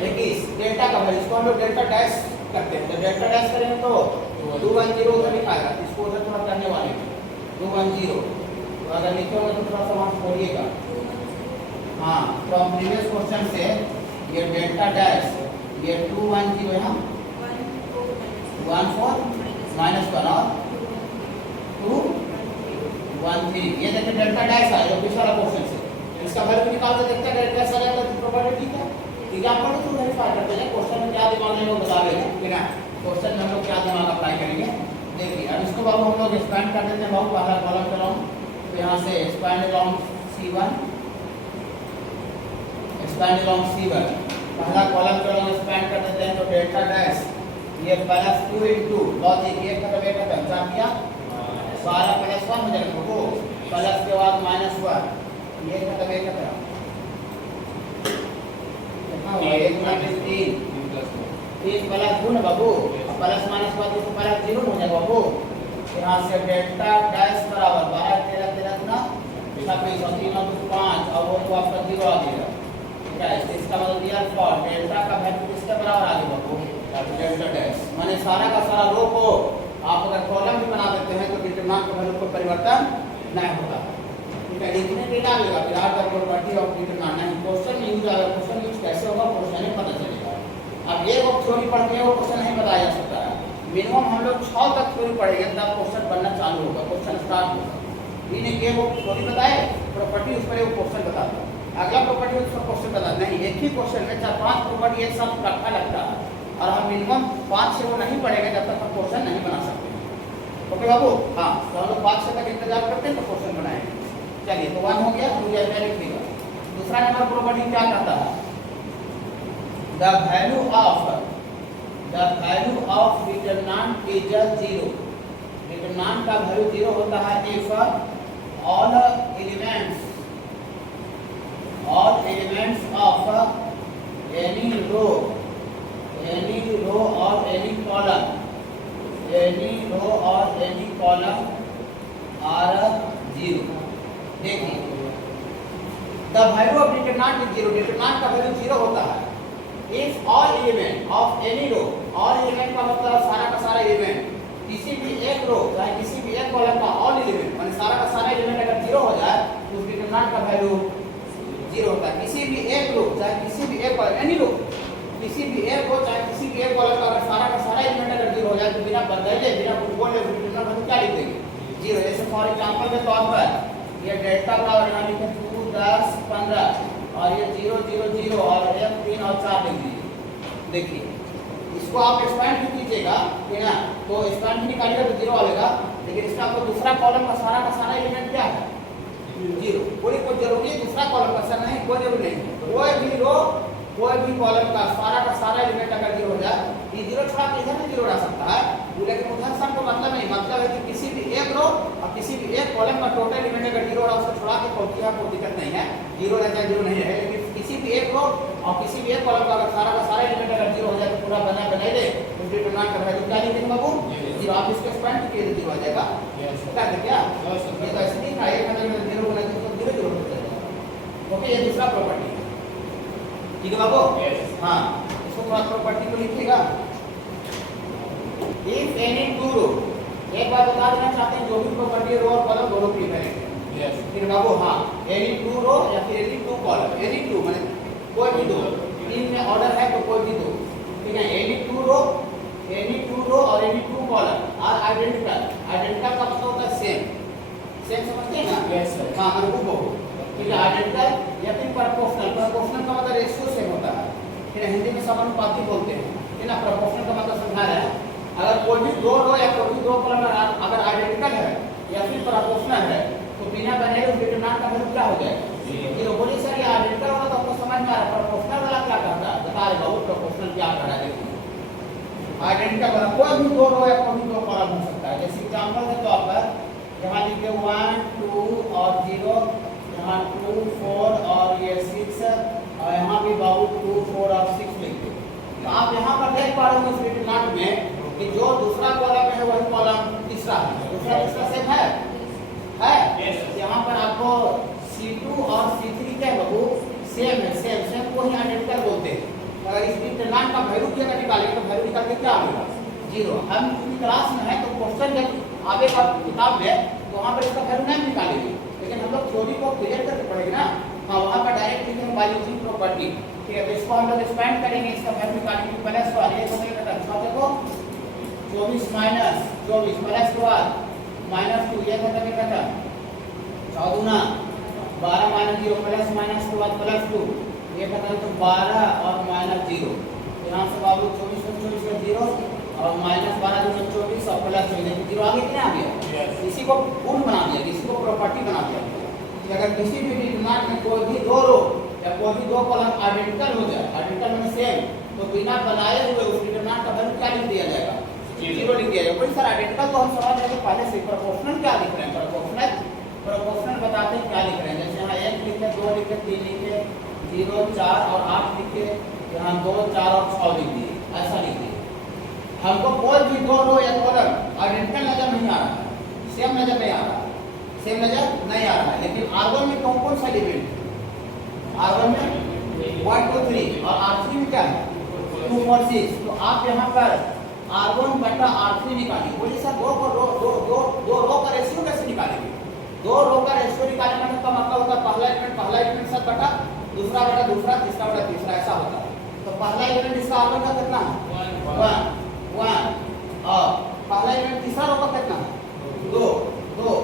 देखिए इस डेल्टा का वैल्यू, इसको हम लोग डेल्टा डैश करते हैं, तो डेल्टा डैश करेंगे तो 210 उधर लिखाएगा, इसको उधर थोड़ा करने वाले 210, तो अगर लिखे होंगे तो थोड़ा सा वहाँ छोड़िएगा। हाँ, फ्रॉम प्रीवियस क्वेश्चन से ये डेल्टा डैश, ये 210 है, 14 माइनस 1 और 213, ये देखिए डेल्टा डैश है जो पिछला क्वेश्चन से, इसका वैल्यू निकाल के देखते हैं कैसा रहेगा, तो प्रॉपर्टी ठीक है। एग्जांपल तो वेरीफाई करते हैं, क्वेश्चन में क्या दिमाग में वो बता देंगे, ठीक है? क्वेश्चन में हम लोग क्या दिमाग अप्लाई करेंगे, देखिए अब इसको बाबू हम लोग एक्सपेंड कर देते हैं। बाबू पहला कॉलम चलाऊं तो यहाँ से expand along C1, expand along C1, पहला कॉलम चलाऊं एक्सपेंड कर देते हैं, तो डेल्टा डैश ये प्लस 2 इनटू लॉजिक ये खत्म एक खत्म क्या किया 12 प्लस 1 हो जाएगा, तो प्लस के बाद माइनस 1 ये खत्म एक खत्म कितना हुआ 1 माइनस 3 प्लस 2 ना बाबू, प्लस माइनस बाद तो प्लस 0 हो जाएगा बाबू। यहाँ से डेल्टा डैश बराबर 12 13 13 गुना 26 और 3 और 5 और वो तो आपका 0 आ जाएगा, ठीक है? इसका मतलब दिया फॉर डेल्टा का वैल्यू किसके बराबर आ जाएगा बाबू? डेल्टा डैश, माने सारा का सारा रो को आप अगर कॉलम भी बना देते हैं तो डिटरमिनेंट का वैल्यू कोई परिवर्तन नहीं होता, ठीक है? लिखने के लिए आएगा फिर are the property of determinant नहीं, क्वेश्चन यूज आएगा, क्वेश्चन यूज कैसे होगा क्वेश्चन में पता चलेगा। अब ये वो थ्योरी पढ़ के वो क्वेश्चन नहीं बताया जा सकता है, मिनिमम हम लोग 6 तक थ्योरी पढ़ेंगे तब क्वेश्चन बनना चालू होगा, क्वेश्चन स्टार्ट होगा। ये नहीं कि वो थ्योरी बताए प्रॉपर्टी उस पर वो क्वेश्चन बताता, अगला प्रॉपर्टी उस पर क्वेश्चन बताता नहीं, एक ही क्वेश्चन में 4-5 प्रॉपर्टी एक साथ इकट्ठा लगता है और हम मिनिमम 5 से वो नहीं पढ़ेंगे जब तक हम क्वेश्चन नहीं बना सकते। ओके बाबू? हाँ, तो हम लोग 5 से तक इंतजार करते हैं तो क्वेश्चन बनाएंगे। चलिए तो 1 हो गया, मुझे लिख देगा। दूसरा नंबर प्रॉपर्टी क्या कहता है? The value of determinant is 0. Determinant का वैल्यू 0 होता है if all elements of any row or any column are 0. देखिए the value of determinant is 0, determinant का वैल्यू 0 होता है if all element of any row, all element का मतलब सारा का सारा एलिमेंट, किसी भी एक रो चाहे किसी भी एक कॉलम का ऑल एलिमेंट माने सारा का सारा एलिमेंट अगर 0 हो जाए तो उस डिटरमिनेंट का वैल्यू 0 होता है। किसी भी एक रो चाहे किसी भी एक कॉलम, एनी रो, किसी भी एक रो चाहे किसी भी एक कॉलम का अगर सारा का सारा एलिमेंट अगर 0 हो जाए तो बिना बदले बिना कुछ बोले डिटरमिनेंट वैल्यू क्या लिख देंगे? 0। जैसे फॉर एग्जांपल के तौर पर ये डेल्टा बराबर यहाँ लिखे 2 10 15 और ये 0 0 0 और 1 3 और 4 लिख दीजिए। देखिए इसको आप एक्सपेंड भी कीजिएगा, ठीक है? तो एक्सपेंड भी निकालिएगा तो 0 आएगा, लेकिन इसका आपको दूसरा कॉलम का सारा एलिमेंट क्या है? 0। कोई जरूरी है दूसरा कॉलम का सर नहीं, कोई जरूरी नहीं, कोई भी रो कोई भी कॉलम का सारा एलिमेंट अगर 0 हो जाए ये 0 छोड़ा के इधर भी 0 रह सकता है, लेकिन उधर सब को मतलब नहीं, मतलब है कि किसी भी एक रो और किसी भी एक कॉलम का टोटल एलिमेंट अगर 0 रहा उसको छोड़ा के कोई दिक्कत नहीं है, 0 रहता है 0 नहीं है, लेकिन किसी भी एक रो और किसी भी एक कॉलम का अगर सारा एलिमेंट अगर 0 हो जाए तो पूरा बना ले तो डिटरमिनेंट का वैल्यू क्या लिखेंगे बाबू? 0। आप इसको एक्सपेंड कीजिए तो 0 आ जाएगा, क्या है क्या? ये तो ऐसे नहीं था, एक मतलब 0 बना तो 0 0 हो जाएगा। ओके, ये दूसरा प्रॉपर्टी है, ठीक है बाबू? हाँ, इसको थोड़ा प्रॉपर्टी को लिखिएगा। इफ एनी टू रो, एक बार बता देना चाहते हैं जो भी प्रॉपर्टी रो और कॉलम दोनों की है, फिर बाबू हाँ एनी टू रो या फिर any two column, any two माने कोई भी दो, तीन में ऑर्डर है तो कोई भी दो, ठीक है? एनी टू रो और any two column are identical का मतलब होता है सेम समझते हैं ना? Yes sir. हाँ, अनुरूप हो, ठीक है, आइडेंटिकल या फिर प्रोपोर्शनल। प्रोपोर्शनल का मतलब रेशियो सेम होता है, फिर हिंदी में समानुपाती बोलते हैं, ठीक है ना। प्रोपोर्शनल का मतलब समझा रहे हैं, अगर कोई भी दो रो या कोई भी दो कॉलम अगर आइडेंटिकल है या फिर प्रोपोर्शनल है तो बिना बने डिटरमिनेंट का वैल्यू क्या हो जाएगा, जीरो। बोलिए सर ये आइडेंटिकल वाला तो आपको समझ में आ रहा है, प्रोपोर्शनल वाला क्या करता है बता रहे बाबू, प्रोपोर्शनल क्या कर रहा है देखिए। आइडेंटिकल वाला कोई भी दो रो या कोई भी दो कॉलम हो सकता है, जैसे एग्जांपल के तौर पर यहाँ लिखे 1 2 और 0, यहाँ 2 4 और ये 6, और यहाँ भी बाबू 2 4 और 6 लिखे। तो आप यहाँ पर देख पा रहे हो इस डिटरमिनेंट में कि जो दूसरा कॉलम है वही कॉलम तीसरा है, दूसरा तीसरा सेम है यहाँ पर आपको C2 और C3 क्या बाबू सेम है, सेम को ही आइडेंटिकल बोलते हैं। अगर इस डिटरमिनेंट का वैल्यू क्या निकालेंगे तो वैल्यू निकाल के क्या आएगा, जीरो। हम क्लास में है तो क्वेश्चन जब आवेगा किताब में तो वहाँ पर इसका वैल्यू नहीं निकालेंगे, लेकिन हम लोग थ्योरी को क्लियर करके पड़ेगा ना। हाँ, वहाँ पर डायरेक्ट लिखेंगे बाय यूजिंग प्रॉपर्टी, ठीक है। तो इसको हम लोग एक्सपेंड करेंगे, इसका वैल्यू निकालेंगे। प्लस वाले को देखो 24 माइनस 24 प्लस के बाद -2 ये खत्म है, खत्म 14 ना 12 माइनस 0 प्लस माइनस के बाद +2 ये खत्म, तो 12 और -0 यहाँ से बाबू 24 और 24 का 0 और -12 जो 24 और +24 0 आगे क्या आ गया, इसी को गुण बना दिया, इसी को प्रॉपर्टी बना दिया कि अगर किसी भी डिटरमिनेंट में कोई भी दो रो या कोई भी दो कॉलम आइडेंटिकल हो जाए, आइडेंटिकल में सेम, तो बिना बनाए हुए उस डिटरमिनेंट का वैल्यू क्या लिख दिया जाएगा, जीरो लिख दिया जाएगा। कोई सर आइडेंटिकल तो हम समझ रहे हैं पहले से, प्रोपोर्शनल क्या लिख रहे हैं, प्रोपोर्शनल बताते हैं क्या लिख रहे हैं। जैसे यहाँ 1 लिखे, 2 लिखे, 3 लिखे, 0 4 और 8 लिखे, यहाँ 2 4 और 6 लिख दिए, ऐसा लिख दिए। हमको कोई भी दो रो या कॉलम आइडेंटिकल नजर नहीं आ रहा है, सेम नजर नहीं आ रहा है, सेम नजर नहीं आ रहा है, लेकिन R1 में कौन सा एलिमेंट, R1 में 1 2 3 और R3 में क्या है 2 4 6। तो आप यहाँ पर R1 बटा R3 निकालिए। बोलिए सर दो रो का रेशियो कैसे निकालेंगे, दो रो का रेशियो निकालने का मतलब होता है पहला एलिमेंट सब बटा दूसरा बटा दूसरा, तीसरा बटा तीसरा, ऐसा होता है। तो पहला एलिमेंट इसका R1 का कितना है 1 और पहला एलिमेंट तीसरा रो का कितना है 2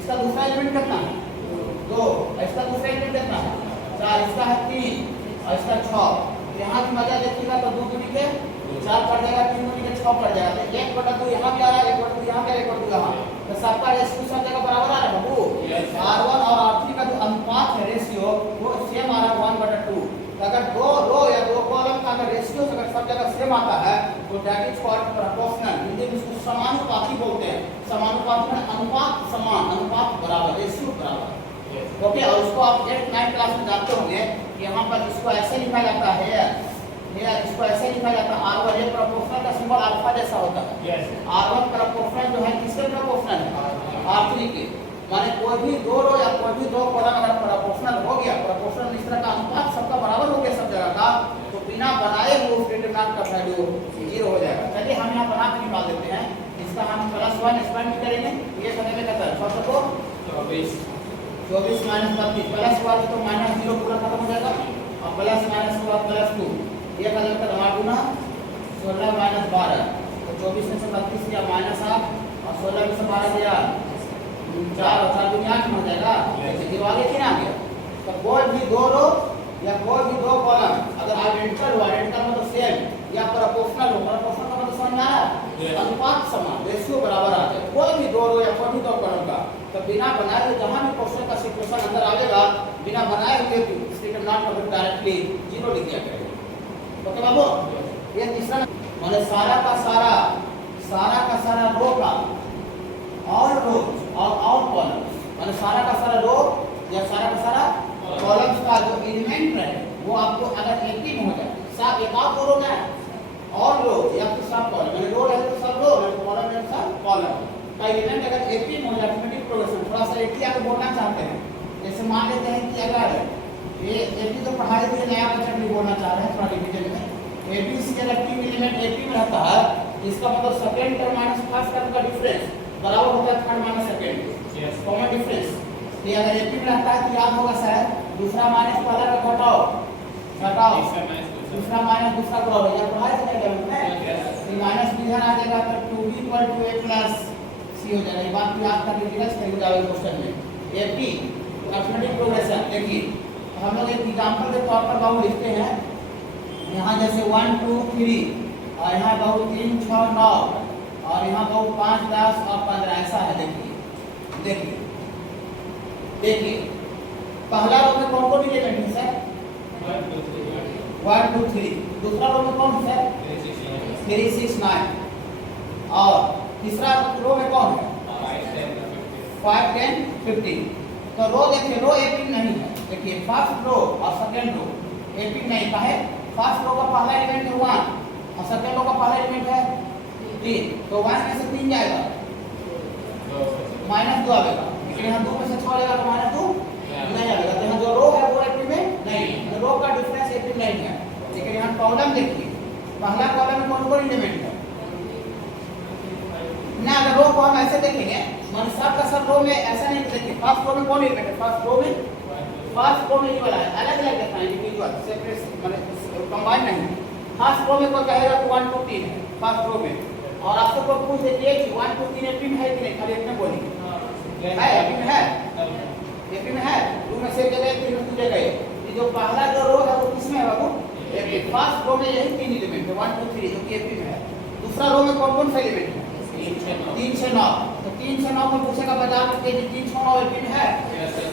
इसका दूसरा एलिमेंट कितना है 2, इसका दूसरा एलिमेंट कितना है 4, इसका है 3 और इसका 6। यहाँ की मजा देखिएगा तो 2 दूनी के 4 पड़ जाएगा, 3 दूनी के 6 पड़ जाएगा, तो 1/2 यहाँ भी आ रहा है, 1/2 यहाँ पे, 1/2 यहाँ, तो सबका रेशियो सब जगह बराबर आ रहा है बाबू। R1 और R3 का जो अनुपात है रेशियो वो सेम आ रहा है 1/2। तो अगर दो रो या दो कॉलम का अगर रेशियो अगर सब जगह सेम आता है तो that is called proportional. Hindi में इसको समानुपाती बोलते हैं। समानुपाती में अनुपात समान, अनुपात बराबर, रेशियो बराबर, ओके। और उसको आप 8th 9th क्लास में जानते होंगे कि यहाँ पर इसको ऐसे लिखा जाता है, इसको ऐसे लिखा जाता है R1 ये प्रोपोर्शनल का सिंबल अल्फा जैसा होता है। R1 प्रोपोर्शनल जो है किसके प्रोपोर्शनल है R3 के, माने कोई भी दो रो या कोई भी दो कॉलम अगर प्रोपोर्शनल हो गया, प्रोपोर्शनल इस तरह का अनुपात सबका बराबर हो गया सब जगह का, तो बिना बनाए हुए उस डिटरमिनेंट का वैल्यू 0 हो जाएगा। चलिए हम यहाँ बना के निकाल देते हैं, इसका हम +1 एक्सपेंड करेंगे, ये करने में कितना है 24 माइनस 32 प्लस वाले तो -0 पूरा खत्म हो जाएगा और प्लस माइनस के बाद +2 ये का लगता है 8 गुना 16 माइनस 12, तो 24 में से 32 गया -8 और 16 में से 12 गया 4 और 4 दूनी 8 हो जाएगा, जीरो आगे कितना आ गया। तो कोई भी दो रो या कोई भी दो कॉलम अगर आइडेंटिकल हो, आइडेंटिकल मतलब सेम या प्रोपोर्शनल हो, प्रोपोर्शनल का मतलब समझ में आ रहा है, अनुपात समान, रेशियो बराबर आ जाए, कोई भी दो रो या कोई भी दो कॉलम का, तो बिना बनाए हुए जहां भी क्वेश्चन का सिचुएशन अंदर आएगा बिना बनाए हुए स्टेटमेंट का डायरेक्टली 0 लिख दिया जाएगा। ओके बाबू, ये तीसरा माने सारा का सारा रो का ऑल रोज और ऑल कॉलम्स, माने सारा का सारा रो या सारा का सारा कॉलम्स का जो एलिमेंट रहे वो आपको अगर 18 हो जाए, सब एक आध रो ना ऑल रो या तो सब कॉलम, माने रो है तो सब रो है, कॉलम है तो सब कॉलम का एलिमेंट अगर 18 हो जाए ऑटोमेटिक प्रोग्रेशन। थोड़ा सा 80 आगे बोलना चाहते हैं, जैसे मान लेते हैं कि अगर ये 80 तो पढ़ाई में नया बच्चा भी बोलना चाह रहे हैं थोड़ा डिवीजन में, ABC का एक्टिव एलिमेंट 80 में रहता है, इसका मतलब second term minus first term का डिफरेंस बराबर होता है third minus second, common difference. ये अगर 80 में रहता है तो याद होगा सर दूसरा माइनस पहला का घटाओ दूसरा माइनस दूसरा को या पढ़ाई से लेवल में माइनस भी इधर आ जाएगा तो 2b = a + c हो जाएगा। ये बात याद कर लीजिएगा, सही हो जाएगा क्वेश्चन में 80 अर्थमेटिक प्रोग्रेशन देखिए हम लोग एक एग्जांपल के तौर पर बाबू लिखते हैं यहाँ जैसे 1 2 3 और यहाँ बाबू 3 6 9 और यहाँ बाबू 5 10 और 15 ऐसा है। देखिए देखिए देखिए पहला रो में कौन कौन एलिमेंट है सर 1 2 3 दूसरा रो में कौन है 3 6 9 और तीसरा रो में कौन है 5 10 15। तो रो देखिए रो एपिक नहीं है। देखिए फर्स्ट रो और सेकंड रो एपिक नहीं का है। फर्स्ट रो का पहला एलिमेंट है 1 और सेकंड रो का पहला एलिमेंट है 3। तो 1 में से 3 जाएगा -2 आएगा। लेकिन यहाँ 2 में से 6 आएगा तो -2 नहीं आएगा। तो यहाँ जो रो है वो एपिक में नहीं, रो का डिफरेंस एपिक नहीं है। लेकिन यहाँ कॉलम देखिए पहला कॉलम में कौन कौन एलिमेंट है ना। अगर रो को हम ऐसे देखेंगे मान सब का सब रो में ऐसा नहीं देखिए फर्स्ट रो में कौन एलिमेंट है फर्स्ट रो में ये वाला है अलग अलग देखना है इंडिविजुअल सेपरेट माने कंबाइन नहीं। फर्स्ट रो में कोई कहेगा कि 1 2 3 है फर्स्ट रो में और आप सबको पूछ देखिए कि 1 2 3 एपिक है कि नहीं खाली इतना बोलिए है एपिक है 2 में से जगह 3 में जगह ये जो पहला जो रो है वो किसमें है बाबू एपिक। फर्स्ट रो में यही 3 एलिमेंट है 1 2 3 जो कि एपिक है। दूसरा रो में कौन कौन सा एलिमेंट है 3 से 9। तो 3 से 9 में पूछेगा बाजार में कि 3 6 9 एपिक है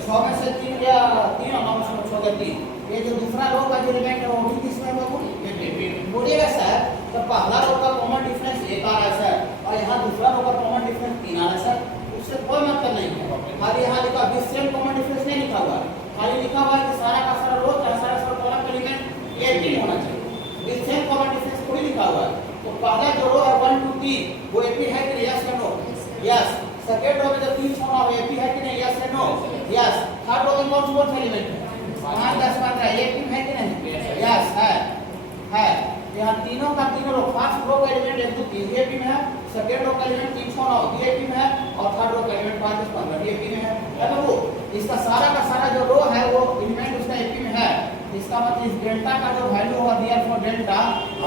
6 में से 3 या 3 और 9 में से 6 3। ये जो दूसरा रो का जो एलिमेंट है वो भी किसमें है बाबू एपिक। बोलिएगा सर तो पहला रो का कॉमन डिफरेंस 1 आ रहा है सर और यहाँ दूसरा रो का कॉमन डिफरेंस 3 आ रहा है सर। उससे कोई मतलब नहीं है। खाली यहाँ लिखा भी सेम कॉमन डिफरेंस नहीं लिखा हुआ खाली लिखा हुआ है कि सारा का सारा रो सारा कॉलम एलिमेंट एपिक होना चाहिए। इस सेम कॉमन डिफरेंस थोड़ी लिखा हुआ है। तो पहला जो रो है 1 2 3 वो एपिक है कि यस या नो यस। सेकंड रो में जो 3 6 9 एपिक है कि नहीं यस या नो यस। थर्ड रो में कौन कौन सा एलिमेंट है 5 10 15 एपिक है कि नहीं यस है। यहाँ तीनों का तीनों रो फर्स्ट रो का एलिमेंट 1 2 3 एपिक में है सेकंड रो का एलिमेंट 3 6 9 एपिक में है और थर्ड रो का एलिमेंट 5 10 15 एपिक में है बाबू। इसका सारा का सारा जो रो है वो एलिमेंट उसका एपिक में है। इसका मतलब इस डेल्टा का जो वैल्यू होगा दिया फॉर डेल्टा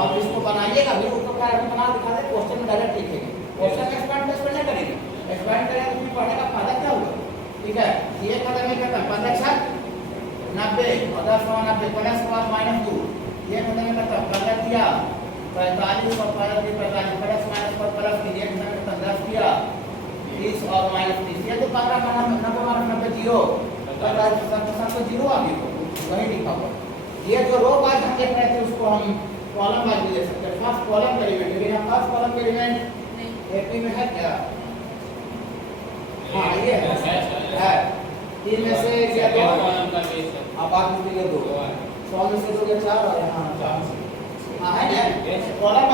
आप इसको बनाइएगा भी उसको क्या अभी बना दिखा दे क्वेश्चन में डायरेक्ट लिखेंगे। क्वेश्चन में एक्सपेंड नहीं करेंगे एक्सपेंड करेंगे तो फिर पढ़ने का फायदा क्या होगा। ठीक है ये खत्म नहीं करता 15 6 90 और 10 90 प्लस के बाद -2 ये खत्म नहीं करता 15 किया 45 और 45 प्लस माइनस पर प्लस ये खत्म नहीं करता 10 किया 30 और -30 ये तो 15 90 0 तो 0 आ गया वही लिखा हुआ। ये जो रो वाइज हम देख रहे थे उसको हम कॉलम वाइज भी देख सकते हैं। फर्स्ट कॉलम का एलिमेंट लेकिन यहाँ फर्स्ट कॉलम का एलिमेंट एपी में है क्या हाँ ये है 3 में से क्या 2 अब आप भी 2 100 में से 2 4 और यहाँ 4 हाँ है ना कॉलम